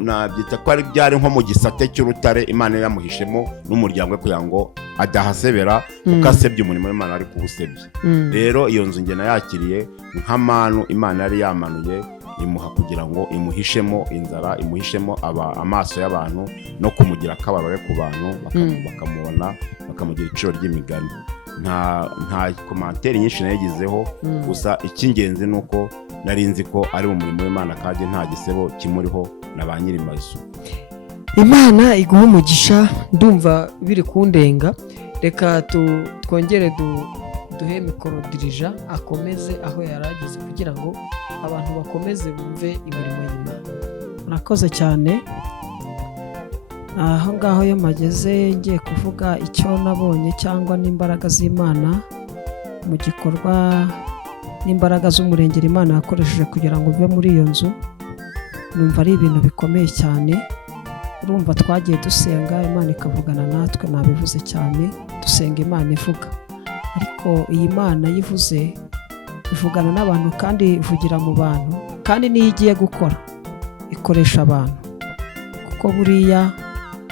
nabyita ko ari byari nko mu gisate cy'urutare Imana yamuhishemo n'umuryango we kugira ngo adahasebera kuko asebye umurimo w'Imana ari kuwusebya. Rero iyo nzu nge nayakiriye nk'amanu Imana yari yamanuye imuha kugira ngo imuhishemo inzara, imuhishemo amaso y'abantu no kumugira akabarore ku bantu bakamubona, bakamugira iciro ry'imigani. Nta komantere nyinshi nayigizeho, gusa icy'ingenzi ni uko nari nzi ko ari mu murimo w'Imana kandi nta gisebo kimuriho na ba nyiri mazu. Imana iguha umugisha, ndumva biri kundenga. Reka twongere duhe mikoro dirija akomeze aho yarageze kugira ngo abantu bakomeze bumve imirimo y'Imana. Murakoze cyane. Aho ngaho iyo mageze ngiye kuvuga icyo nabonye cyangwa n'imbaraga z'Imana mu gikorwa n'imbaraga z'umurengera Imana yakoresheje kugira ngo uve muri iyo nzu, numva ari ibintu bikomeye cyane. Urumva twagiye dusenga Imana ikavugana natwe, nabivuze cyane, dusenga Imana ivuga, ariko iyi Mana yivuze ivugana n'abantu kandi ivugira mu bantu, kandi niyo igiye gukora ikoresha abantu, kuko buriya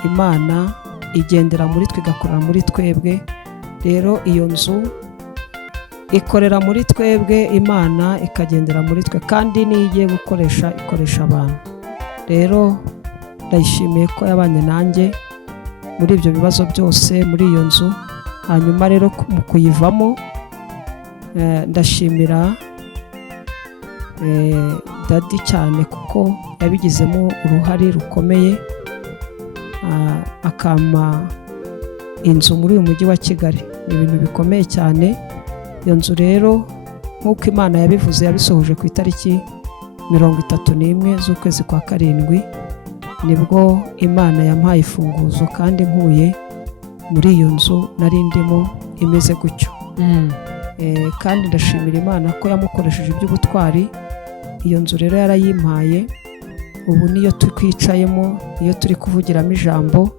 Imana igendera muri twe igakorera muri twebwe. Rero iyo nzu ikorera muri twebwe, Imana ikagendera muri twe, kandi niyo igiye gukoresha ikoresha abantu. Rero ndayishimiye ko yabanye nanjye muri ibyo bibazo byose muri iyo nzu. Hanyuma rero mu kuyivamo ndashimira dadi cyane kuko yabigizemo uruhare rukomeye, akampa inzu muri uyu mujyi wa Kigali. Ni ibintu bikomeye cyane. Iyo nzu rero nk'uko Imana yabivuze yabisohoje ku itariki 31 z'ukwezi kwa karindwi, nibwo Imana yampaye ifunguzo kandi nkuye muri iyo nzu nari ndimo imeze gutyo. Kandi ndashimira Imana ko yamukoresheje iby'ubutwari. Iyo nzu rero yarayimpaye, ubu niyo twicayemo, niyo turi kuvugiramo ijambo,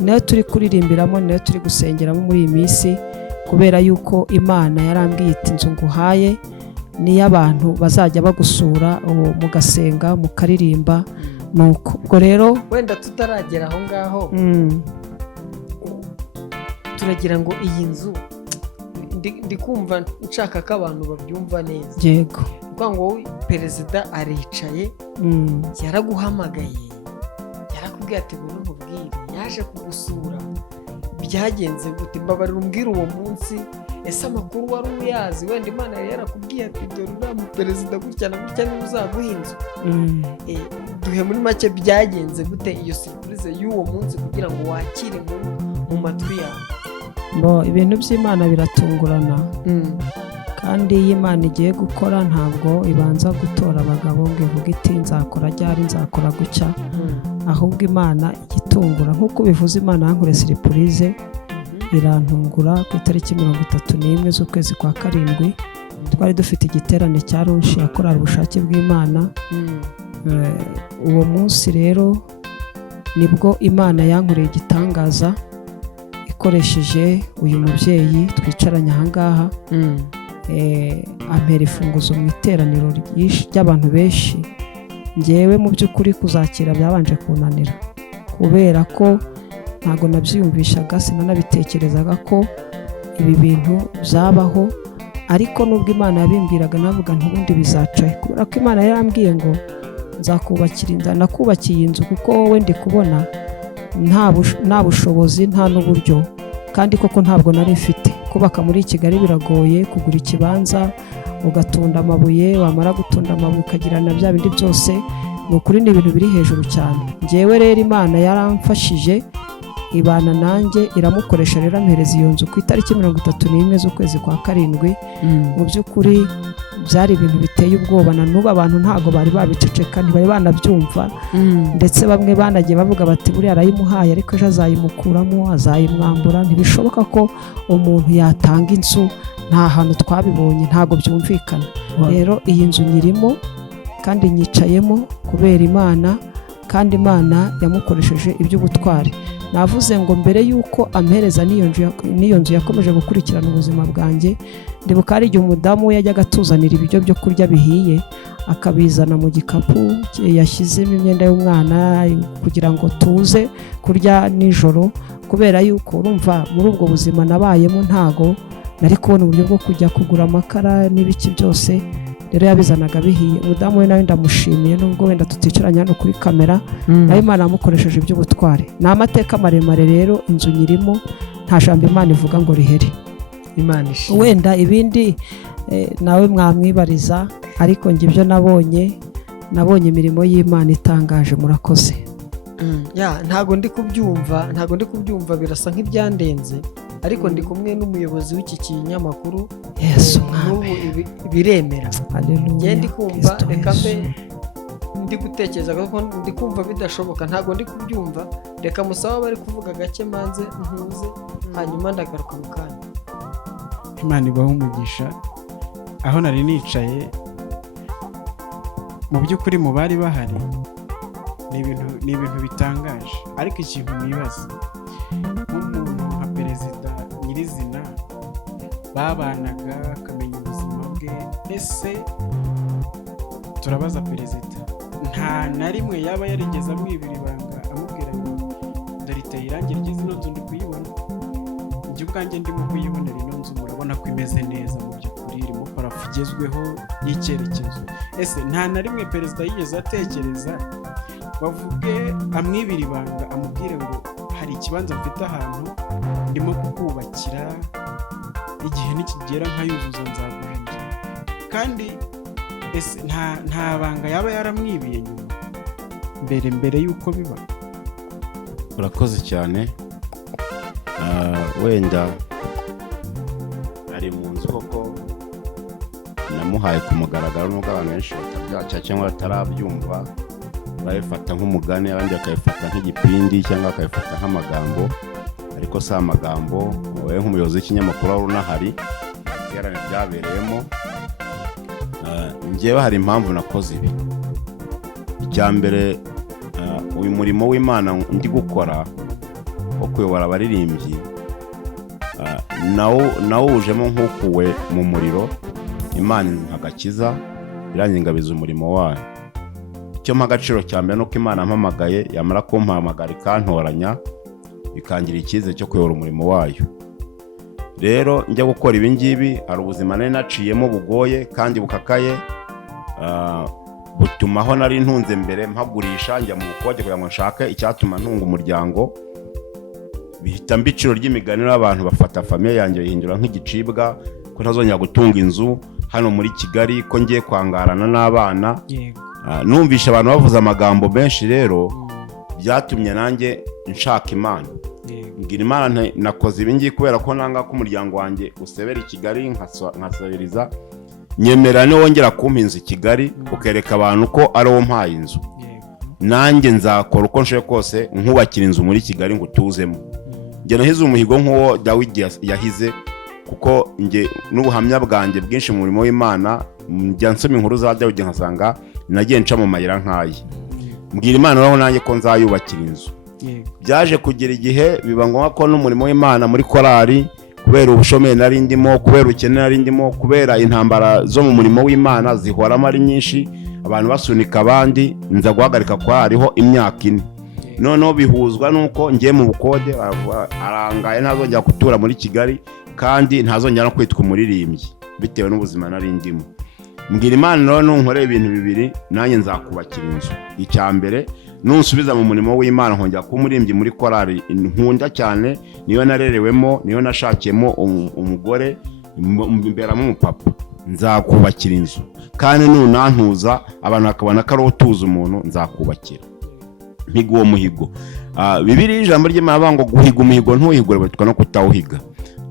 niyo turi kuririmbiramo, niyo turi gusengeramo muri iyi minsi, kubera yuko Imana yarambwiye iti inzu nguhaye niyo abantu bazajya bagusura mugasenga mukaririmba. Nuko ubwo rero wenda tutaragera aho ngaho, turagira ngo iyi nzu ndi kumva nshaka ko abantu babyumva neza. Yego. Kuko ngo perezida aricaye, yaraguhamagaye, yarakubwiye ati ngo nkubwire, yaje kugusura, byagenze gute? Mbabarira umbwire uwo munsi, ese amakuru wari uyazi? Wenda Imana yari yarakubwiye ati dore uriya mu perezida gutya na gutya niba uzaguha inzu. Duhe muri make byagenze gute iyo surprise y'uwo munsi kugira ngo wakire mu matwi yawe? Ibintu by'Imana biratungurana, kandi iyo Imana igiye gukora ntabwo ibanza gutora abagabo ngo ivuge iti nzakora ryari, nzakora gutya. Ahubwo Imana igitungura nk'uko bivuze. Imana yankore surprise irantungura ku itariki 31 z'ukwezi kwa karindwi. Twari dufite igiterane cya Ronshi yakorera ubushake bw'Imana. Uwo munsi rero nibwo Imana yankoreye igitangaza ikoresheje uyu mubyeyi twicaranye aha ngaha. Ampera ifunguzo mu iteraniro ry'abantu benshi. Ngewe mu by'ukuri kuzakira byabanje kunanira, kubera ko ntabwo nabyiyumvishaga, sinanabitekerezaga ko ibi bintu byabaho. Ariko nubwo Imana yabimbwiraga navuga ntubundi bizacaye, kubera ko Imana yarambwiye ngo nzakubakira inzu, nakubakiye inzu kuko wowe ndi kubona nta bushobozi nta n'uburyo, kandi koko ntabwo nari mfite. Kubaka muri Kigali biragoye, kugura ikibanza ugatunda amabuye, wamara gutunda amabuye ukagira na bya bindi byose, ni ukuri ni ibintu biri hejuru cyane. Ngewe rero Imana yaramfashije, ibana nanjye, iramukoresha rero ampereza iyo nzu ku itariki 31 z'ukwezi kwa karindwi. Mu by'ukuri byari ibintu biteye ubwoba, na n'ubu abantu ntabwo bari babiceceka, ntibari banabyumva, ndetse bamwe banagiye bavuga bati buriya arayimuhaye ariko ejo azayimukuramo, azayimwambura. Ntibishoboka ko umuntu yatanga inzu, nta hantu twabibonye, ntabwo byumvikana. Rero iyi nzu nyirimo kandi nyicayemo kubera Imana, kandi Imana yamukoresheje iby'ubutwari. Navuze ngo mbere y'uko ampereza n'iyo nzu yakomeje gukurikirana ubuzima bwanjye. Ndibuka hari igihe umudamu we yajyaga atuzanira ibiryo byo kurya bihiye, akabizana mu gikapu yashyizemo imyenda y'umwana kugira ngo tuze kurya nijoro, kubera yuko urumva muri ubwo buzima nabayemo ntago nari kubona uburyo bwo kujya kugura amakara n'ibiki byose. Rero yabizanaga bihiye. Umudamu we nawe ndamushimiye, nubwo wenda tuticaranye hano kuri kamera, nayo Imana yamukoresheje iby'ubutwari. Ni amateka maremare rero inzu nyirimo, nta jambo Imana ivuga ngo rihere. Imana ishimwe. Wenda ibindi nawe mwamwibariza, ariko njye ibyo nabonye imirimo y'Imana itangaje. Murakoze. Ntago ndi kubyumva, birasa nk'ibyandenze, ariko ndi kumwe n'umuyobozi w'iki kinyamakuru. Yesu n'ubu biremera. Haleluya. Ndi kumva, reka mbe ndi gutekereza ko ndi kumva bidashoboka, ntago ndi kubyumva. Reka musaba bari kuvuga gake manze ntuze, hanyuma ndagaruka mu kanya. Imana ibahe umugisha. Aho nari nicaye, mu by'ukuri mu bari bahari, ni ibintu bitangaje. Ariko ikintu nibaza, nk'umuntu nka perezida nyirizina babanaga akamenya ubuzima bwe, ese turabaza perezida, nta na rimwe yaba yarigeze amwibira ibanga amubwira ngo dore iteye irangi ryiza, ino nzu ndi kuyibona, njye ubwanjye ndimo kuyibonera ino nzu, murabona ko imeze neza, mu by'ukuri irimo parafu igezweho y'icyerekezo. Ese nta na rimwe perezida yigeze atekereza bavuge amwibira ibanga amubwire ngo hari ikibanza mfite ahantu ndimo kukubakira, igihe nikigera nkayuzuza nzaguha inzu? Kandi ese nta banga yaba yaramwibiye nyuma mbere y'uko biba? urakoze cyane. Wenda ari mu nzu koko namuhaye ku mugaragaro, nubwo abantu benshi batabyaca cyangwa batarabyumva, bayifata nk'umugani, abandi bakayifata nk'igipindi cyangwa bakayifata nk'amagambo, ariko si amagambo. Wowe nk'umuyobozi w'ikinyamakuru wari unahari, iterane ryabereyemo, njyewe hari impamvu nakoze ibi. Icya mbere, uyu murimo w'Imana ndi gukora wo kuyobora abaririmbyi, nawujemo nk'ukuwe mu muriro. Imana ntagakiza irangingabiza umurimo wayo. Icyo mpa agaciro cya mbere nuko Imana yampamagaye, yamara kumpamagara ikantoranya, ikangira icyizere cyo kuyobora umurimo wayo. Rero njya gukora ibi ngibi, hari ubuzima nari naciyemo bugoye kandi bukakaye, butuma aho nari ntunze mbere mpagurisha, njya mu bukode kugira ngo nshake icyatuma ntunga umuryango. Bihita mbiciro ry'imigani n'abantu bafata famiye yanjye bahindura nk'igicibwa, ko ntazongera gutunga inzu hano muri Kigali, ko ngiye kwangarana n'abana. Numvisha abantu bavuze amagambo menshi, rero byatumye nanjye nshaka Imana. Mbwira Imana nakoze ibi ngibi kubera ko nanga ko umuryango wanjye usebera i Kigali, nkasabiriza. Nyemera ni wongera kumpa inzu i Kigali, ukereka abantu ko ari wo mpaye inzu. Nanjye nzakora uko nshoboye kose nkubakira inzu muri Kigali ngo utuzemo. Njye nahize umuhigo nk'uwo Dawidi yahize, kuko njye n'ubuhamya bwanjye bwinshi mu murimo w'Imana, njya nsoma inkuru za Dawidi nkasanga nagiye nca mu mayira nk'ayi. Mbwira Imana naho nanjye ko nzayubakira inzu. Byaje kugira igihe biba ngombwa ko n'umurimo w'Imana muri korali, kubera ubushomeri nari ndimo, kubera ubukene nari ndimo, kubera intambara zo mu murimo w'Imana zihoramo ari nyinshi, abantu basunika abandi, nza guhagarika kwa hariho imyaka 4. Noneho bihuzwa nuko ngiye mu bukode, arangaye ntazongera gutura muri Kigali, kandi ntazongera no kwitwa umuririmbyi bitewe n'ubuzima nari ndimo. Mbwira Imana none nkoreye ibintu bibiri, nanjye nzakubakira inzu. Icya mbere, nunsubiza mu murimo w'Imana nkongera kuba umuririmbyi muri korali nkunda cyane, niyo narerewemo, niyo nashakiyemo umugore, mberamo umupapa, nzakubakira inzu. Kandi nunantuza abantu bakabona ko ari utuza umuntu, nzakubakira. Mpiga uwo muhigo. Bibiliya ijambo ry'Imana ngo guhiga umuhigo ntuhigure, bitwa no kutawuhiga.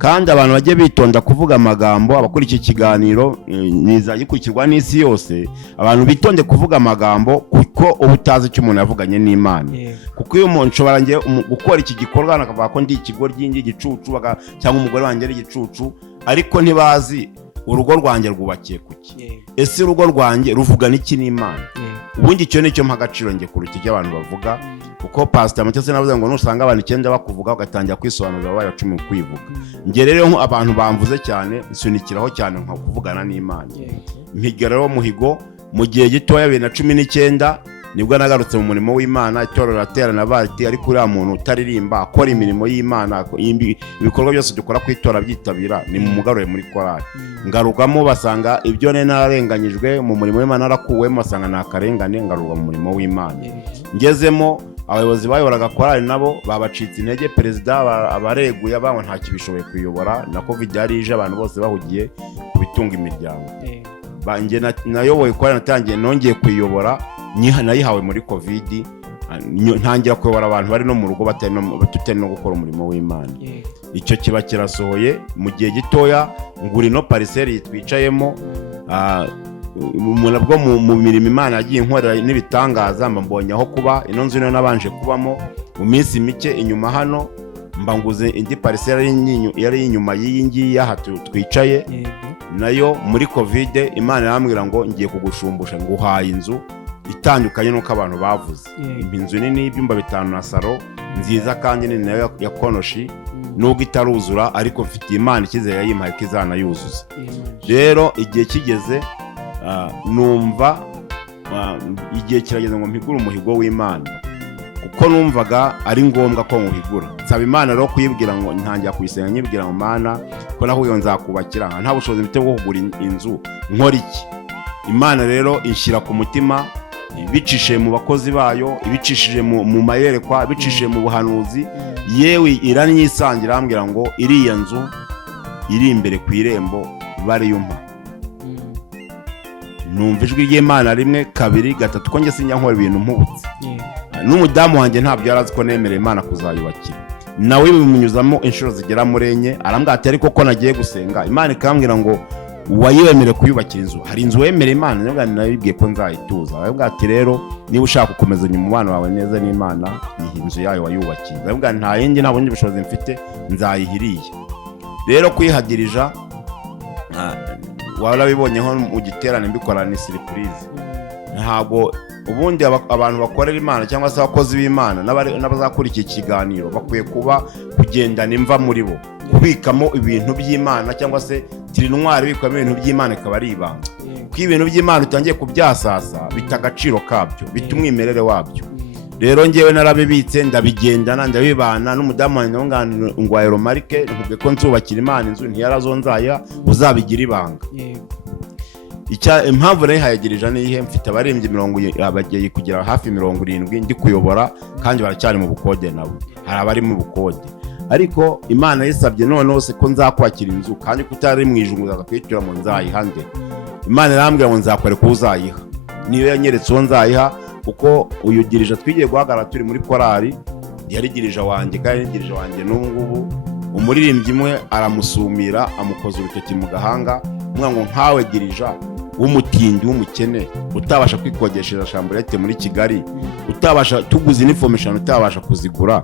kandi abantu bajye bitonda kuvuga amagambo. Abakora iki kiganiro nizagikurikirwa n'isi yose, abantu bitonde kuvuga amagambo kuko uba utazi icyo umuntu yavuganye n'Imana. Kuko iyo umuntu nshobora ngiye gukora iki gikorwa akavuga ko ndi ikigoryi igicucu cyangwa umugore wanjye ari igicucu, ariko ntibazi urugo rwanjye rwubakiye kuki, ese urugo rwanjye ruvugana iki n'Imana. Ubundi icyo nicyo mpa agaciro njye kuruta icyo abantu bavuga, kuko Pastor Matese navuze ngo nusanga abantu 9 bakuvuga ugatangira kwisobanuza babaye 10 kwivuga. Nge rero abantu bamvuze cyane nsunikiraho cyane nka kuvugana n'Imana. Mpiga rero muhigo mu gihe gitoya 2019 nibwo nagarutse mu murimo w'Imana, itorero raterana bati ariko uriya muntu utaririmba akora imirimo y'Imana, ibikorwa byose dukora ku itora byitabira ni mu mugarure muri korali. Ngarugamo basanga ibyo nararenganyijwe mu murimo w'Imana narakuwemo, basanga nakarengane, ngaruka mu murimo w'Imana. Ngezemo abayobozi bayoboraga korali nabo babacitse intege, perezida abareguye ababo nta kibishoboye kuyobora, na covid yari ije abantu bose bahugiye kubitunga imiryango. Banjye nayoboye korali natangiye nongeye kuyobora nayihawe muri covid, ntangira kuyobora abantu bari no mu rugo batari no gukora umurimo w'Imana. Icyo kiba kirasohoye mu gihe gitoya, ngura ino pariseri twicayemo. Umuntu bwo mu mirimo Imana yagiye inkorera n'ibitangaza, mbonye aho kuba ino nzu nabanje kubamo mu minsi mike inyuma hano, mbanguze indi pariseri yari inyuma y'iyi ngiyi aha twicaye nayo. Muri covid Imana yambwira ngo ngiye kugushumbusha, nguhaye inzu itandukanye nuko abantu bavuze. Inzu nini y'ibyumba 5 na salo nziza kandi nini nayo ya konoshi, nubwo itaruzura ariko mfite Imana ikizere yayimpaye ko izanayuzuza. Rero igihe kigeze numva igihe kirageze ngo mpigure umuhigo w'Imana, kuko numvaga ari ngombwa ko muhigura. Nsaba Imana rero kuyibwira ngo ntangira kuyisenga nyibwira ngo Mana ko nahuye nzakubakira, nta bushobozi mfite bwo kugura inzu, nkora iki? Imana rero inshyira ku mutima, ibicishije mu bakozi bayo, ibicishije mu mayerekwa, ibicishije mu buhanuzi, yewe iranyisangira ambwira ngo iriya nzu iri imbere ku irembo bari yumpa. Numva ijwi ry'Imana rimwe kabiri gatatu, ko nge sinya nkora ibintu mpubutse. N'umudamu wanjye ntabyo yarazi ko nemera Imana kuzayubakira, nawe bimunyuzamo inshuro zigera muri 4. Arambwira ati ariko ko nagiye gusenga Imana ikambwira ngo wayibemere kuyubakira inzu, hari inzu wemera Imana, nabwo nabibwiye ko nzayituza. Arambwira ati rero niba ushaka gukomezanya umubano wawe neza n'Imana, iyi nzu yayo wayubakiye. Arambwira nta yindi nta bundi bushobozi mfite, nzayihiriye. Rero kuyihadirija warabibonyeho mu giterane mbikora ni surprise. Ntabwo ubundi abantu bakorera Imana cyangwa se abakozi b'Imana n'abazakora iki kiganiro bakwiye kuba kugendana imva muri bo, kubikamo ibintu by'Imana, cyangwa se tirinwari bikamo ibintu by'Imana ikaba ari ibanga. Ko ibintu by'Imana utangiye kubyasasa bita agaciro kabyo, bita umwimerere wabyo. Rero ngewe narabibitse ndabigendana ndabibana n'umudamu wanjye ngwaye Romarike, nkuvuge ko nzubakira Imana inzu ntiyarazonzaya uzabigira ibanga. Impamvu rero hayagirije nihe, mfite abarembye 70 abagiye kugera hafi 70 ndi kuyobora, kandi baracyari mu bukode nabo, hari abari mu bukode. Ariko Imana yisabye none hose ko nzakwakira inzu, kandi kutari mu ijuru uzaza kwitura mu nzayihande. Imana irambwira ngo nzakore ko uzayiha, niyo yanyeretse uwo nzayiha. Kuko uyugirije twigiye guhagarara turi muri korali, yarigirije wanjye kandi yarigirije wanjye n'ubu umuririmbyi imwe aramusumira, amukoza urutoki mu gahanga, umwana ngo nkawe girija w'umutindi w'umukene utabasha kwikogeshereza shamburete muri Kigali, utabasha tuguze information utabasha kuzigura,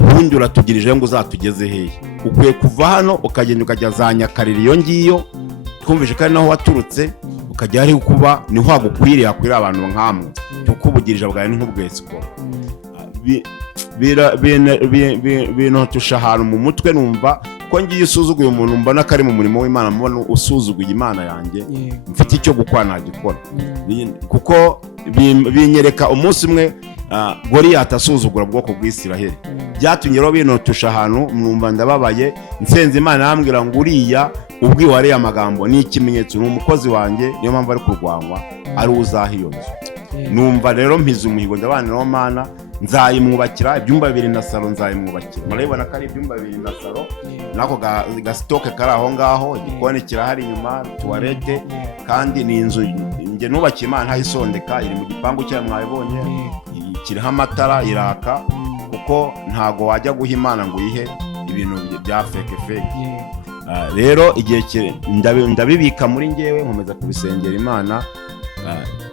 ubundi uratugirije ngo uzatugeze hehe? Ukwiye kuva hano ukagenda ukajya za Nyakariri iyo ngiyo, twumvise kandi naho waturutse ukajya ari kuba niho hagukwiriye akwira abantu nkamwe, tukubugirije bwawe nk'ubwesiko. Bino tushahara mu mutwe, numva ko ngiye usuzuguye umuntu mbona kari mu murimo w'Imana, mbona usuzuguye Imana yanjye, mfite icyo gukora nagikora. Kuko binyereka umunsi umwe Goliyati asuzugura ubwoko bw'Isiraheli, byatumye rero bino tushahanu numva ndababaye, nsenze Imana yambwira ngo uriya ubwiwe ari amagambo ni ikimenyetso, n'umukozi wanjye, niyo mpamvu ari kurwangwa, ari uzaha iyo nzu. Numva rero mpize umuhigo ndabana no Mana, nzayimwubakira ibyumba 2 na salo, nzayimwubakira. Murabibona ko ari ibyumba 2 na salo, nako gasitoke kari aho ngaho, igikoni kirahari inyuma, tuwarete, kandi ni inzu nge nubakiye Imana ntayisondeka, iri mu gipangu cyayo mwabibonye, kiriho amatara iraka, kuko ntago wajya guha Imana ngo uyihe ibintu bya feke. rero igihe ndabibika muri ngewe nkomeza kubisengera Imana.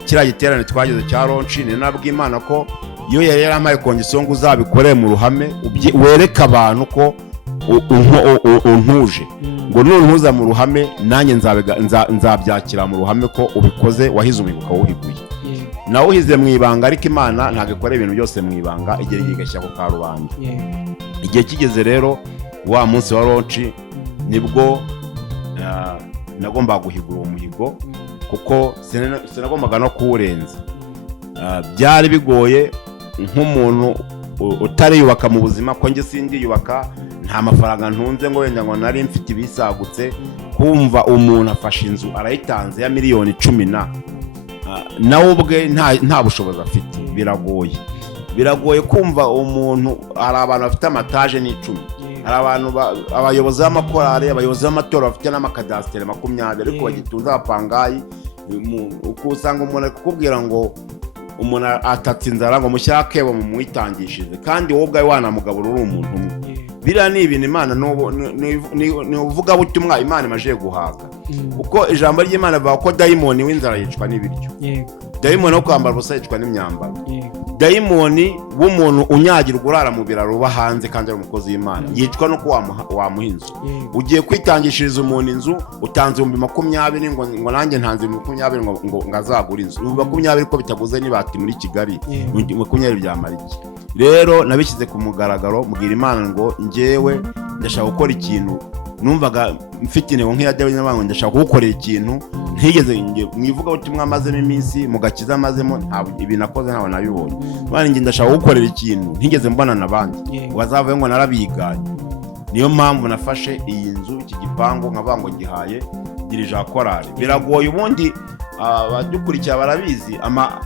Kiriya giterane twageze cya ronci ni nabwo Imana ko iyo yari yarampaye kondisiyo ngo uzabikore mu ruhame wereka abantu ko untuje, ngo nuntuza mu ruhame nanjye nzabyakira mu ruhame ko ubikoze wahize umuhigo ukawuhiguye. Nawuhize mu ibanga, ariko Imana ntabwo ikora ibintu byose mu ibanga, igihe igashyira ku karubanda. Igihe kigeze rero wa munsi wa ronci nibwo nagombaga guhigura uwo muhigo, kuko sinagombaga no kuwurenza. Byari bigoye nk'umuntu utariyubaka mu buzima, ko njye sindiyubaka, nta mafaranga ntunze ngo wenda ngo nari mfite ibisagutse, kumva umuntu afashe inzu arayitanze ya miliyoni 10 nawe ubwe nta bushobozi afite, biragoye kumva umuntu. Hari abantu bafite amataje n'10, hari abantu abayobozi b'amakorari, abayobozi b'amatora bafite n'amakadasitere 20, ariko bagitunze abapangayi. Usanga umuntu kukubwira ngo umuntu atatse inzara ngo mushyake bo mumwitangishije, kandi wowe ubwawe wanamugabura uri umuntu umwe. Biriya ni ibintu Imana ni uvuga butumwa Imana imaje guhaga, kuko ijambo ry'Imana bavuga ko dayimoni w'inzara yicwa n'ibiryo, dayimoni wo kwambara ubusa yicwa n'imyambaro, dayimoni w'umuntu unyagirwa urara mu biraro uba hanze kandi ari umukozi w'Imana yicwa no wamuha inzu. Ugiye kwitangishiriza umuntu inzu, utanze 20,000 ngo nanjye ntanze 20,000 ngo ngazagura inzu. 20,000 ko bitaguze n'ibati muri Kigali, 20,000 byamara iki? Rero nabishyize ku mugaragaro, mbwira Imana ngo njyewe ndashaka gukora ikintu numvaga mfite intego nk'iya Dawidi, n'abantu ndashaka gukorera ikintu ntigeze mwivuga ubutumwa amazemo iminsi, mu gakiza amazemo ibi nakoze ntawe nabibonye. Bane njye ndashaka gukorera ikintu ntigeze mbona nabandi bazavuye ngo narabiganye. Niyo mpamvu nafashe iyi nzu, iki gipangu, nkavuga ngo gihaye dirija korali. Biragoye ubundi abadukurikira barabizi,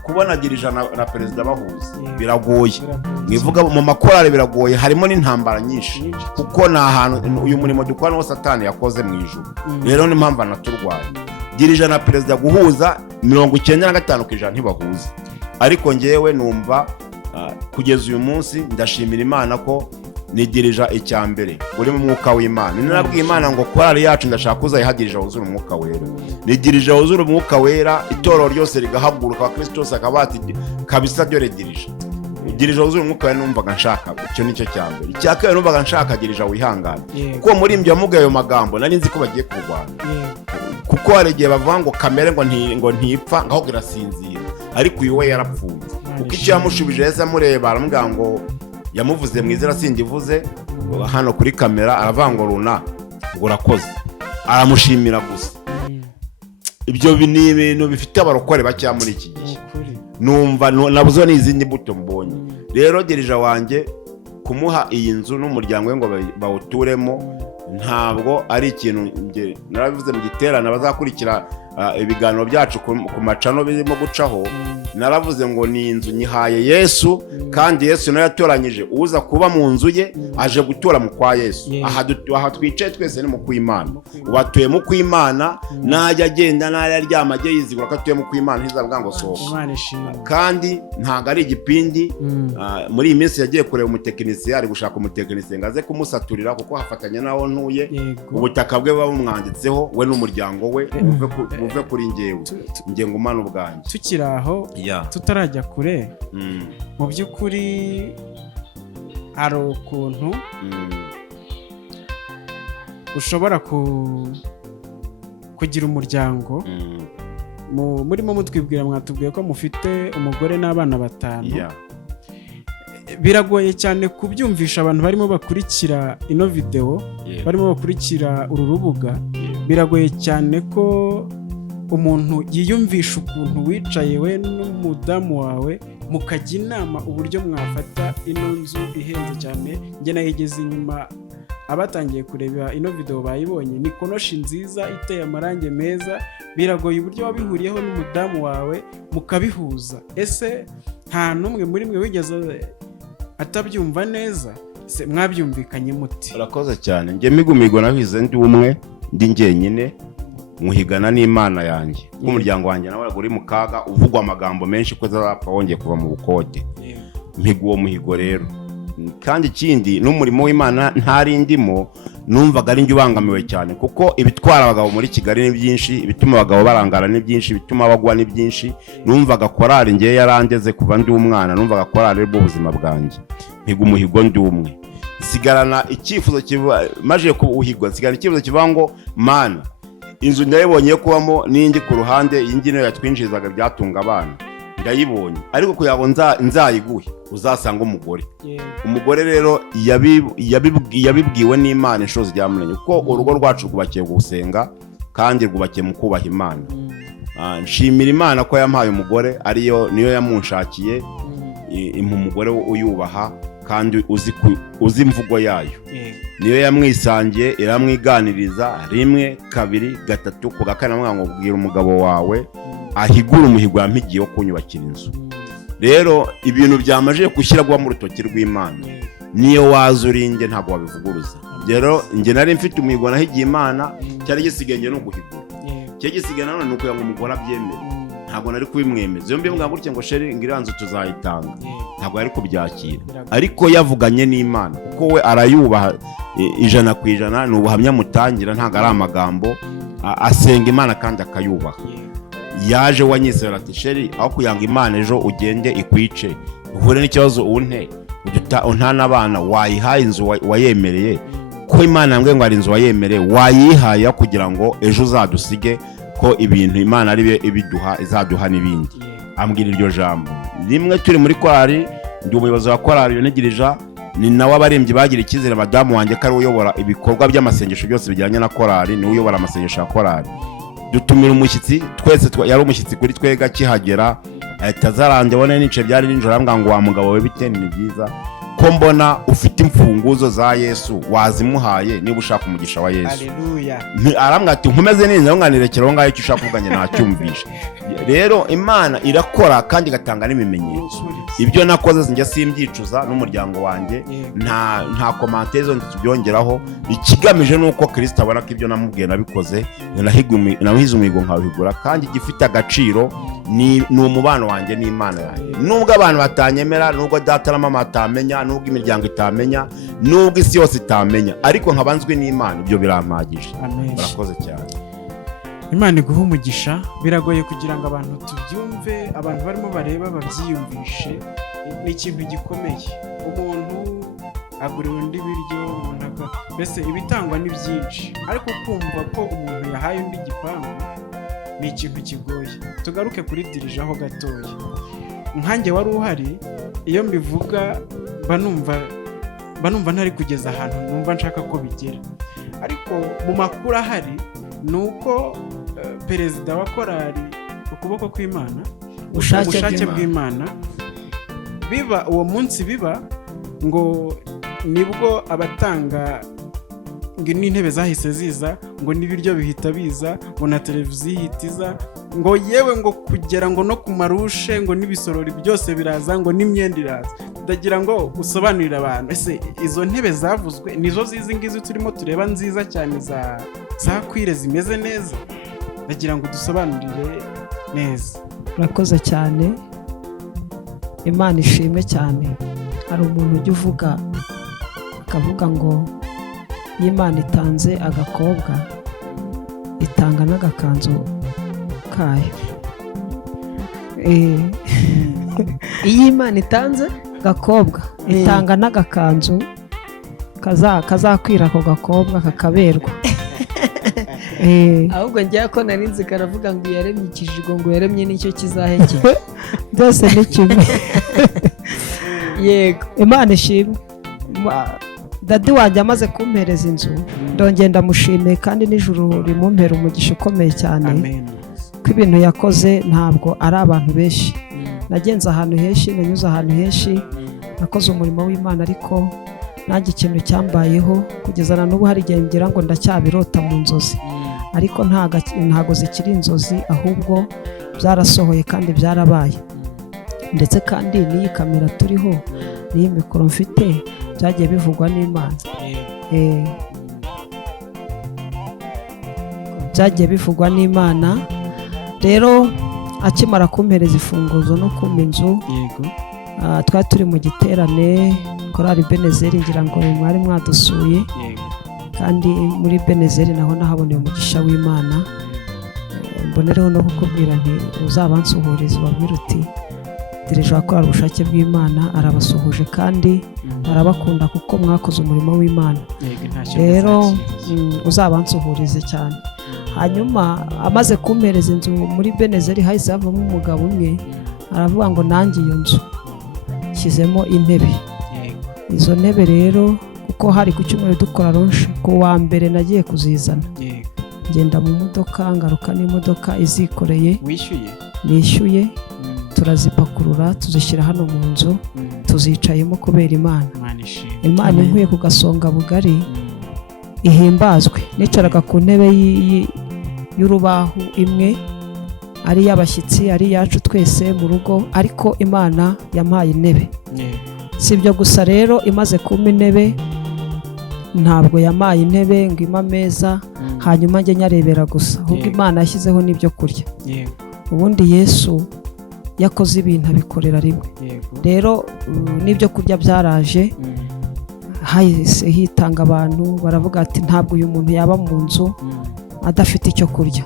kubona dirija na perezida bahuza biragoye. Mwivuga mu makorali biragoye, harimo n'intambara nyinshi, kuko ni ahantu uyu murimo dukora n'uwo Satani yakoze mu ijuru. Rero ni mpamvu anaturwaye. Dirija na perezida guhuza 95% ntibahuza, ariko ngewe numva kugeza uyu munsi ndashimira Imana ko ni dirija icyambere uri mu mwuka w'Imana. Ninabwiye Imana ngo korali yacu ndashaka uzayihadirija wuzura umwuka wera, ni dirija wuzura umwuka wera, itorero ryose rigahaguruka, abakristo bose akabati kabisa dore dirija wuzura umwuka wera. Numvaga nshaka icyo nicyo cyambere. Icya kabiri numvaga nshaka dirija wihangana, kuko muri mbyo yamugaye ayo magambo nari nzi ko bagiye kurwana, kuko hari igihe bavuga ngo kamere ngo ntipfa ngaho irasinzira, ariko uyu we yarapfuye. Kuko icyo yamushubije yese amureba aramubwira ngo yamuvuze mu izina singivuze hano kuri kamera, aravuga ngo runa ngo urakoze, aramushimira gusa. Ibyo ni ibintu bifite abarokore bacya muri iki gihe, numva nabuzo n'izindi mbuto mbonye. Rero dirija wanjye kumuha iyi nzu n'umuryango we ngo bawuturemo ntabwo ari ikintu narabivuze mu giterane bazakurikira ibiganiro byacu ku macano birimo gucaho. Naravuze ngo ni inzu nyihaye Yesu, kandi Yesu nawe yatoranyije uza kuba mu nzu ye, aje gutura mu kwa Yesu. Aha twicaye twese ni mu kw'Imana, ubatuye mu kw'Imana, najya agenda najya aryama ajye yizigura ko atuye mu kw'Imana, ntizavuga ngo sohoka. Kandi ntabwo ari igipindi. Muri iyi minsi yagiye kureba umutekinisiye, ari gushaka umutekinisiye ngo aze kumusaturira, kuko hafatanya naho ntuye, ubutaka bwe buba bumwanditseho we n'umuryango we, buve kuri njye ngumana ubwanjye. Tukiri aho tutarajya kure, mu by'ukuri hari ukuntu ushobora kugira umuryango, murimo mutwibwira, mwatubwiye ko mufite umugore n'abana 5. Biragoye cyane kubyumvisha abantu barimo bakurikira ino video, barimo bakurikira uru rubuga. Biragoye cyane ko umuntu yiyumvisha ukuntu wicaye we n'umudamu wawe mukajya inama uburyo mwafata ino nzu ihenze cyane. Njye nayigeze inyuma, abatangiye kureba ino video bayibonye, ni konoshi nziza iteye amarange meza. Biragoye uburyo wabihuriyeho n'umudamu wawe mukabihuza. Ese nta n'umwe muri mwe wigeze atabyumva neza? Se mwabyumvikanye muti? Urakoze cyane. Njye migumigo nabize ndi umwe, ndi njyenyine, muhigana n'Imana yanjye, umuryango wanjye nawe uri mu kaga, uvugwa amagambo menshi ko azapfa wongeye kuva mu bukode. Mpiga uwo muhigo rero, kandi ikindi n'umurimo w'Imana ntari ndimo, numvaga ari njye ubangamiwe cyane, kuko ibitwara abagabo muri Kigali ni byinshi, ibituma abagabo barangara ni byinshi, ibituma bagwa ni byinshi. Numvaga korari ngiye yarangeze kuva ndi umwana, numvaga korari ari bwo buzima bwanjye, mpiga umuhigo ndi umwe, sigarana icyifuzo maje kuwuhigwa, sigarana icyifuzo kivuga ngo Mana, inzu ndayibonye kubamo n'indi ku ruhande, iyi ngiyi niyo yatwinjirizaga byatunga abana, ndayibonye, ariko kugira ngo nzayiguhe uzasanga umugore rero yabibwiwe n'Imana inshuro z'Imana, kuko urugo rwacu rwubakiye gusenga kandi rwubakiye mu kubaha Imana. Nshimira Imana ko yampaye umugore, niyo yamunshakiye, impa umugore uyubaha kandi uzi imvugo yayo, niyo yamwisangiye, iramwiganiriza 1, 2, 3, ku gakana ngo bwira umugabo wawe ahigura umuhigo yampigiye wo kunyubakira inzu. Rero ibintu byamaje gushyirwa mu rutoki rw'Imana, niyo waza uringe ntabwo wabivuguruza. Rero njye nari mfite umuhigo nahigiye Imana, cyari gisigaye no guhigura, cyo gisigaye nanone ni ukugira ngo umugore abyemere, ntabwo nari kubimwemeza. Iyo mbivuga gutya ngo sheri ngiranzu tuzayitanga, ntabwo ari kubyakira, ariko yavuganye n'Imana, kuko we arayubaha 100%, ni ubuhamya mutangira, ntabwo ari amagambo, asenga Imana kandi akayubaha. Yaje wanyisera ati sheri, aho kuyanga Imana ejo ugende ikwice, uhure n'ikibazo untana abana, wayihaye inzu wayemereye, ko Imana yambwiye ngo ari inzu wayemereye, wayihaye kugira ngo ejo uzadusige, ko ibintu Imana ari ibiduha izaduha n'ibindi. Ambwira iryo jambo rimwe turi muri korari, ndi umuyobozi wa korari yonegirija, ni nawe abarembyi bagira icyizere madamu wanjye ko ari uyobora ibikorwa by'amasengesho byose bijyanye na korari, ni uyobora amasengesho ya korari. Dutumira umushyitsi, twese yari umushyitsi kuri twega, kihagera ahita bone nice byari ninjoro, arambwira ngo wa mugabo we bite, ni byiza ko mbona ufite imfunguzo za Yesu, wazimuhaye niba ushaka umugisha wa Yesu. Haleluya. Arambwira ati nkomeze neza, nganirekeraho ngaho icyo ushaka kuvuganye nacyumvisha. Rero Imana irakora kandi igatanga n'ibimenyetso. Ibyo nakoze njya simbyicuza, n'umuryango wanjye nta commentaire tubyongeraho. Ikigamije nuko Kristo abona ko ibyo namubwiye nabikoze, nahize umuhigo nkawuhigura, kandi gifite agaciro ni umubano wanjye n'Imana yanjye. Nubwo abantu batanyemera, nubwo data na mama atamenya, nubwo imiryango itamenya, nubwo isi yose itamenya, ariko nkabanzwe n'Imana, ibyo birampagije. Barakoze cyane. Imana iguha umugisha. Biragoye kugira ngo abantu tubyumve, abantu barimo bareba babyiyumvishe, ni ikintu gikomeye. Umuntu agurira undi biryo, mbese ibitangwa ni byinshi, ariko kumva ko umuntu yahaye undi igipangu ni ikintu kigoye. Tugaruke kuri dirije aho gatoya. Nkanjye wari uhari, iyo mbivuga banumva ntari kugeza ahantu numva nshaka ko bigera, ariko mu makuru ahari ni uko perezida wa korari ukuboko kw'Imana, ubushake bw'Imana, biba uwo munsi, biba ngo nibwo abatanga ngo n'intebe zahise ziza, ngo n'ibiryo bihita biza, ngo na televiziyo ihita iza, ngo yewe ngo kugera ngo no ku marushe, ngo n'ibisorori byose biraza, ngo n'imyenda iraza. Ndagira ngo usobanurire abantu, ese izo ntebe zavuzwe nizo zizi ngizi turimo tureba nziza cyane za kwire zimeze neza? Ndagira ngo dusobanurire neza. Urakoze cyane, Imana ishimwe cyane. Hari umuntu ujya uvuga akavuga ngo Imana itanze agakobwa, itanga n'agakanzu kayo. Iyi Imana itanze agakobwa, itanga n'agakanzu kazakwira ako gakobwa kakaberwa. ahubwo njya ko nari nzi karavuga ngo yaremye ikijigo, ngo yaremye n'icyo kizahekera. Byose ni kimwe. Yego, Imana ishimwe. Dadi wanjye amaze kumpereza inzu, ndongera ndamushimiye, kandi n'ijuru rimumpera umugisha ukomeye cyane. Amen. Ko ibintu yakoze ntabwo ari abantu benshi. Nagenze ahantu henshi, nanyuze ahantu henshi, nakoze umurimo w'Imana, ariko nanjye ikintu cyambayeho kugeza na n'ubu hari igihe ngira ngo ndacyabirota mu nzozi, ariko ntago zikiri inzozi, ahubwo byarasohoye kandi byarabaye. Ndetse kandi n'iyi kamera turiho, n'iyi mikoro mfite, byagiye bivugwa n'Imana. Byagiye bivugwa n'Imana. Rero akimara kumpereza ifunguzo no kumpa inzu, twari turi mu giterane korari Benezeri, ngira ngo mwari mwadusuye. kandi muri Benezeri naho nahaboneye umugisha w'Imana. Mbonereho no kukubwira nti uzabansuhurize ubabwire uti direje wakora ubushake bw'Imana arabasuhuje kandi arabakunda kuko mwakoze umurimo w'Imana. Rero uzabansuhurize cyane. Hanyuma amaze kumpereza inzu muri Benezeri hahise havamo umugabo umwe aravuga ngo nanjye iyo nzu nshyizemo intebe. Izo ntebe rero kuko hari ku cyumweru dukora ronshi, ku wa mbere nagiye kuzizana ngenda mu modoka ngaruka n'imodoka izikoreye nishyuye turazipakurura tuzishyira hano mu nzu tuzicayemo kubera Imana inkuye ku gasonga bugari ihimbazwe. Nicaraga ku ntebe y'urubaho imwe ari iy'abashyitsi ari iyacu twese mu rugo, ariko Imana yampaye intebe. Si ibyo gusa rero, imaze kumpa intebe ntabwo yampaye intebe ngo impe ameza hanyuma njye nyarebera gusa, ahubwo Imana yashyizeho n'ibyo kurya. Ubundi Yesu yakoze ibintu abikorera rimwe. Rero n'ibyo kurya byaraje, hahise hitanga abantu baravuga ati ntabwo uyu muntu yaba mu nzu adafite icyo kurya.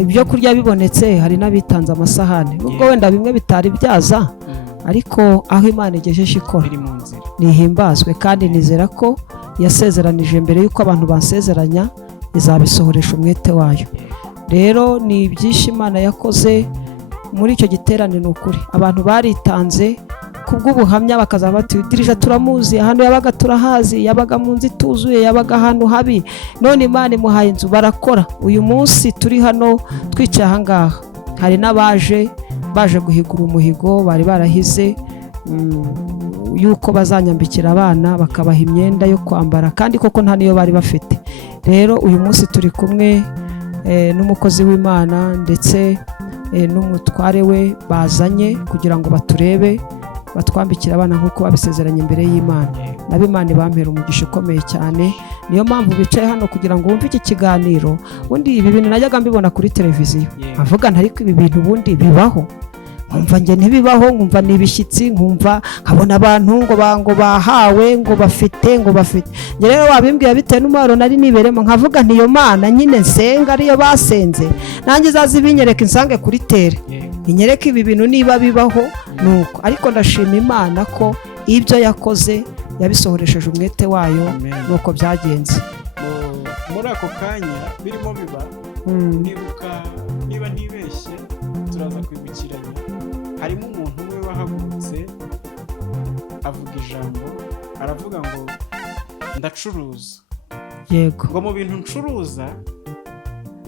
Ibyo kurya bibonetse hari n'abitanze amasahani, nubwo wenda bimwe bitari byaza, ariko aho Imana igejeje ikora nihimbazwe, kandi nizera ko yasezeranije mbere y'uko abantu basezeranya izabisohoresha umwete wayo. Rero ni byinshi Imana yakoze muri icyo giterane. Ni ukuri abantu baritanze kubw'ubuhamya bakaza bati dirije turamuzi, ahantu yabaga turahazi, yabaga mu nzu ituzuye, yabaga ahantu habi, none Imana imuhaye inzu barakora. Uyu munsi turi hano twicaye ahangaha hari n'abaje guhigura umuhigo bari barahize yuko bazanyambikira abana bakabaha imyenda yo kwambara, kandi koko nta niyo bari bafite. Rero uyu munsi turi kumwe n'umukozi w'Imana ndetse n'umutware we bazanye kugira ngo baturebe batwambikira abana nk'uko babisezeranye imbere y'Imana. Nabo Imana ibampera umugisha ukomeye cyane. Niyo mpamvu bicaye hano kugira ngo wumve iki kiganiro. Ubundi ibi bintu najyaga mbibona kuri televiziyo nkavuga ariko ibi bintu ubundi bibaho, nkumva njye ntibibaho, nkumva ni ibishyitsi, nkumva nkabona abantu ngo bahawe ngo bafite njye rero wabimbwira bitewe n'umubaro nari niberemo, nkavuga ntiyo Mana nyine nsenga ariyo basenze nanjye izaza ibinyereka insange kuri tere inyereka ibi bintu niba bibaho nuko. Ariko ndashima Imana ko ibyo yakoze yabisohoresheje umwete wayo nuko byagenze. Muri ako kanya birimo biba niba ntibeshye turaza kwibukiranya, harimo umuntu umwe wahagurutse avuga ijambo aravuga ngo ndacuruza. Yego. Ngo mu bintu ncuruza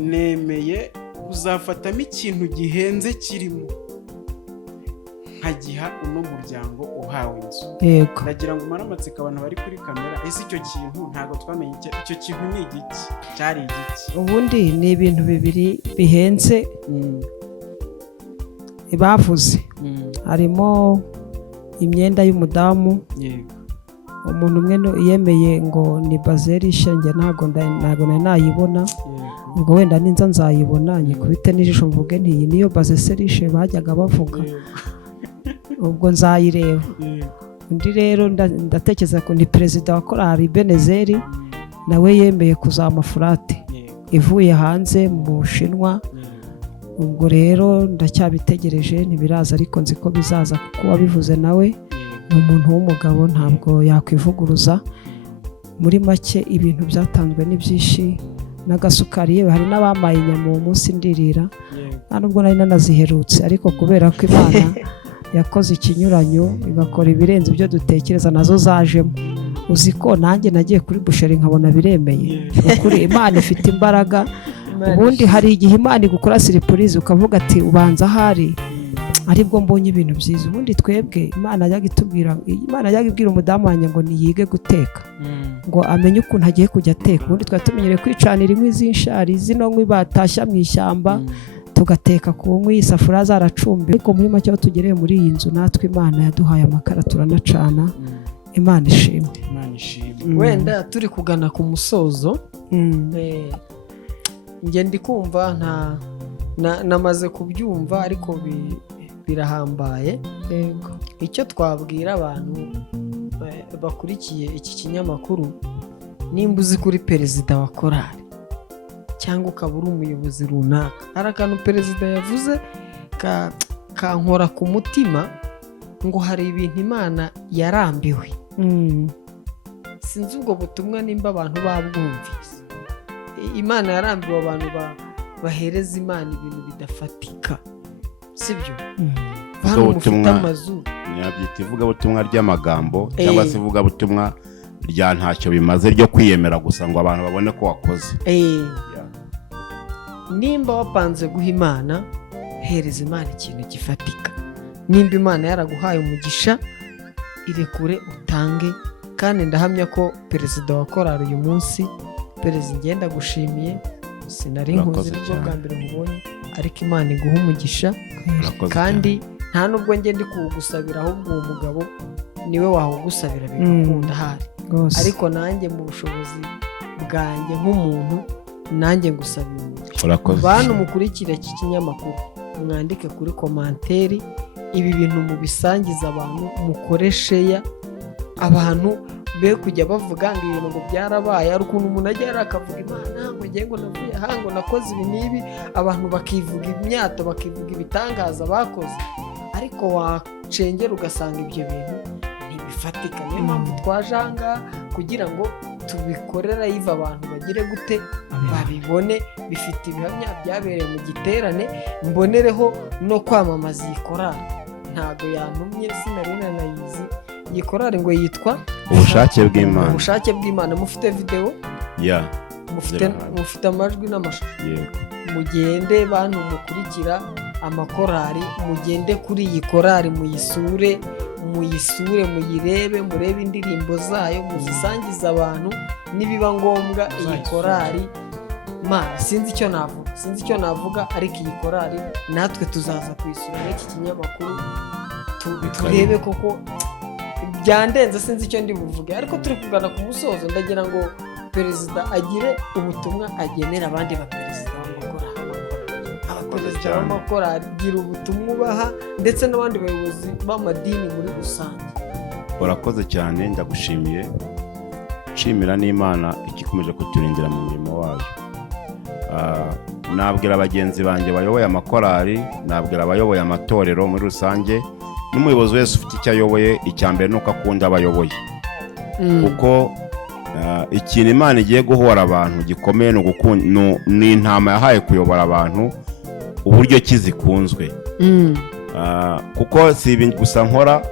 nemeye kuzafatamo ikintu gihenze kirimo nkagiha uno muryango uhawe inzu. Yego. Ndagira ngo umare amatsiko abantu bari kuri kamera, ese icyo kintu ntabwo twamenye icyo kintu ni igiki, cyari igiki? Ubundi ni ibintu bibiri bihenze bavuze. Harimo imyenda y'umudamu. Umuntu umwe yemeye ngo ni bazeri ishenge, ntabwo nari nayibona. Ubwo wenda ninza nzayibona nyikubite n'ijisho mvuge nti iyi niyo bazeserishe bajyaga bavuga, ubwo nzayireba. Undi rero ndatekereza ko ni perezida wa korali Benezeri, nawe yemeye kuzama furate ivuye hanze mu Bushinwa. Ubwo rero ndacyabitegereje ntibiraza, ariko nzi ko bizaza kuko wabivuze nawe ni umuntu w'umugabo ntabwo yakwivuguruza. Muri make ibintu byatanzwe n'ibyinshi n'agasukari, yewe hari n'abamaye inyama uwo munsi ndirira, nta nubwo nari nanaziherutse, ariko kubera ko Imana yakoze ikinyuranyo igakora ibirenze ibyo dutekereza nazo zajemo. Uzi ko nanjye nagiye kuri busheri nkabona biremeye. Ukuri Imana ifite imbaraga. Ubundi hari igihe Imana igukora siripurize ukavuga ati ubanza ahari aribwo mbonye ibintu byiza. Ubundi twebwe Imana yajyaga ibwira umudamu wanjye ngo niyige guteka ngo amenye ukuntu agiye kujya ateka. Ubundi twari tumenyereye kwicanira inkwi z'inshari, zino nkwi batashya mu ishyamba tugateka ku nkwi, isafuriya zaracumbi. Ariko muri make aho tugereye muri iyi nzu natwe Imana yaduhaye amakara turanacana. Imana ishimwe. Wenda turi kugana ku musozo, njye ndi kumva namaze kubyumva, ariko birahambaye. Icyo twabwira abantu bakurikiye iki kinyamakuru nimba uzi kuri perezida wa korali cyangwa ukaba uri umuyobozi runaka, hari akantu perezida yavuze kankora ku mutima, ngo hari ibintu Imana yarambiwe. Sinzi ubwo butumwa nimba abantu babwumvise. Imana yarambiwe abantu bahereza Imana ibintu bidafatika, sibyo? Hano mufite amazu, nyabyita ivugabutumwa ry'amagambo cyangwa se ivugabutumwa rya ntacyo bimaze ryo kwiyemera gusa ngo abantu babone ko wakoze. Nimba wapanze guha Imana, hereza Imana ikintu gifatika. Nimba Imana yaraguhaye umugisha, irekure utange. Kandi ndahamya ko perezida wa korali uyu munsi, perezida ngenda gushimiye, sinari nkuzi nibwo bwa mbere mubonye, ariko Imana iguha umugisha. Kandi nta nubwo njye ndi kuwugusabira, ahubwo uwo mugabo niwe wawugusabira bigakunda hari. Ariko nanjye mu bushobozi bwanjye nk'umuntu, nanjye ngusabira umugisha. Bantu mukurikira iki kinyamakuru, mwandike kuri komanteri ibi bintu mubisangiza abantu, mukoresheya abantu be kujya bavuga ngo ibintu ngo byarabaye. Ari ukuntu umuntu agera akavuga Imana ngo ngiye ngo navuye aha ngo nakoze ibi n'ibi, abantu bakivuga imyato, bakivuga ibitangaza bakoze, ariko wacengera ugasanga ibyo bintu ntibifatika. Niyo mpamvu twaje aha ngaha kugira ngo tubikorera yiva abantu bagire gute, babibone bifite ibihamya byabereye mu giterane, mbonereho no kwamamaza iyi korali. Ntago yantumye, sinari nanayizi. Iyi korali ngo yitwa Ubushake bw'Imana. Ubushake bw'Imana. Mufite video? Mufite amajwi n'amashusho. Mugende bantu mukurikira amakorali, mugende kuri iyi korali, muyisure, muyirebe, murebe indirimbo zayo, muzisangize abantu. Nibiba ngombwa iyi korali, sinzi icyo navuga, ariko iyi korali natwe tuzaza kuyisura n'iki kinyamakuru turebe koko byandenze. Sinzi icyo ndi buvuge, ariko turi kugana ku musozo. Ndagira ngo perezida agire ubutumwa agenera abandi baperezida b'amakorali, gira ubutumwa ubaha, ndetse n'abandi bayobozi b'amadini muri rusange. Urakoze cyane, ndagushimiye. Nshimira n'Imana igikomeje kuturindira mu murimo wayo. Nabwira bagenzi banjye bayoboye amakorali, nabwira abayoboye amatorero muri rusange, n'umuyobozi wese ufite icyo ayoboye, icya mbere nuko akunda abayoboye. Kuko ikintu Imana igiye guhora abantu gikomeye ni intama yahaye kuyobora abantu uburyo kizikunzwe. Kuko si ibintu gusa nkora,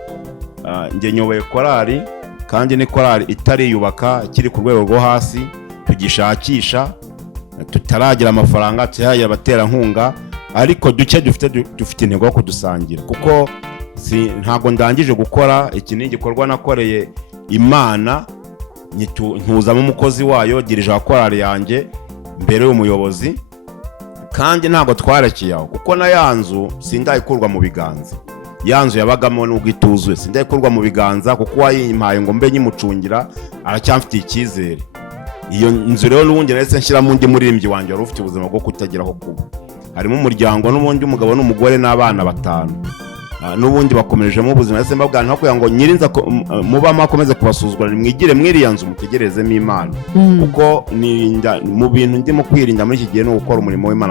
njye nyoboye korali, kandi ni korali itariyubaka, kiri ku rwego rwo hasi, tugishakisha, tutaragira amafaranga, tutaragira abaterankunga, ariko duke dufite intego yo kudusangira. Kuko ntabwo ndangije gukora, iki ni igikorwa nakoreye Imana, ntuzamo umukozi wayo, dirije wa korali yanjye mbere y'umuyobozi. Kandi ntabwo twarekeye aho, kuko na ya nzu sindayikurwa mu biganza. Ya nzu yabagamo nubwo ituzuye, sindayikurwa mu biganza, kuko wayimpaye ngo mbe nyimucungira, aracyamfitiye icyizere. Iyo nzu rero n'ubundi nahise nshyiramo undi muririmbyi wanjye wari ufite ubuzima bwo kutagira aho kuba. Harimo umuryango n'ubundi, umugabo n'umugore n'abana 5. N'ubundi bakomerejemo ubuzima. Nahise mbabwira nko kugira ngo nyirinza muba makomeze kubasuzugura, mwigire mwiriya nzu mutegerezemo Imana. Kuko mu bintu ndimo kwirinda muri iki gihe no gukora umurimo w'Imana.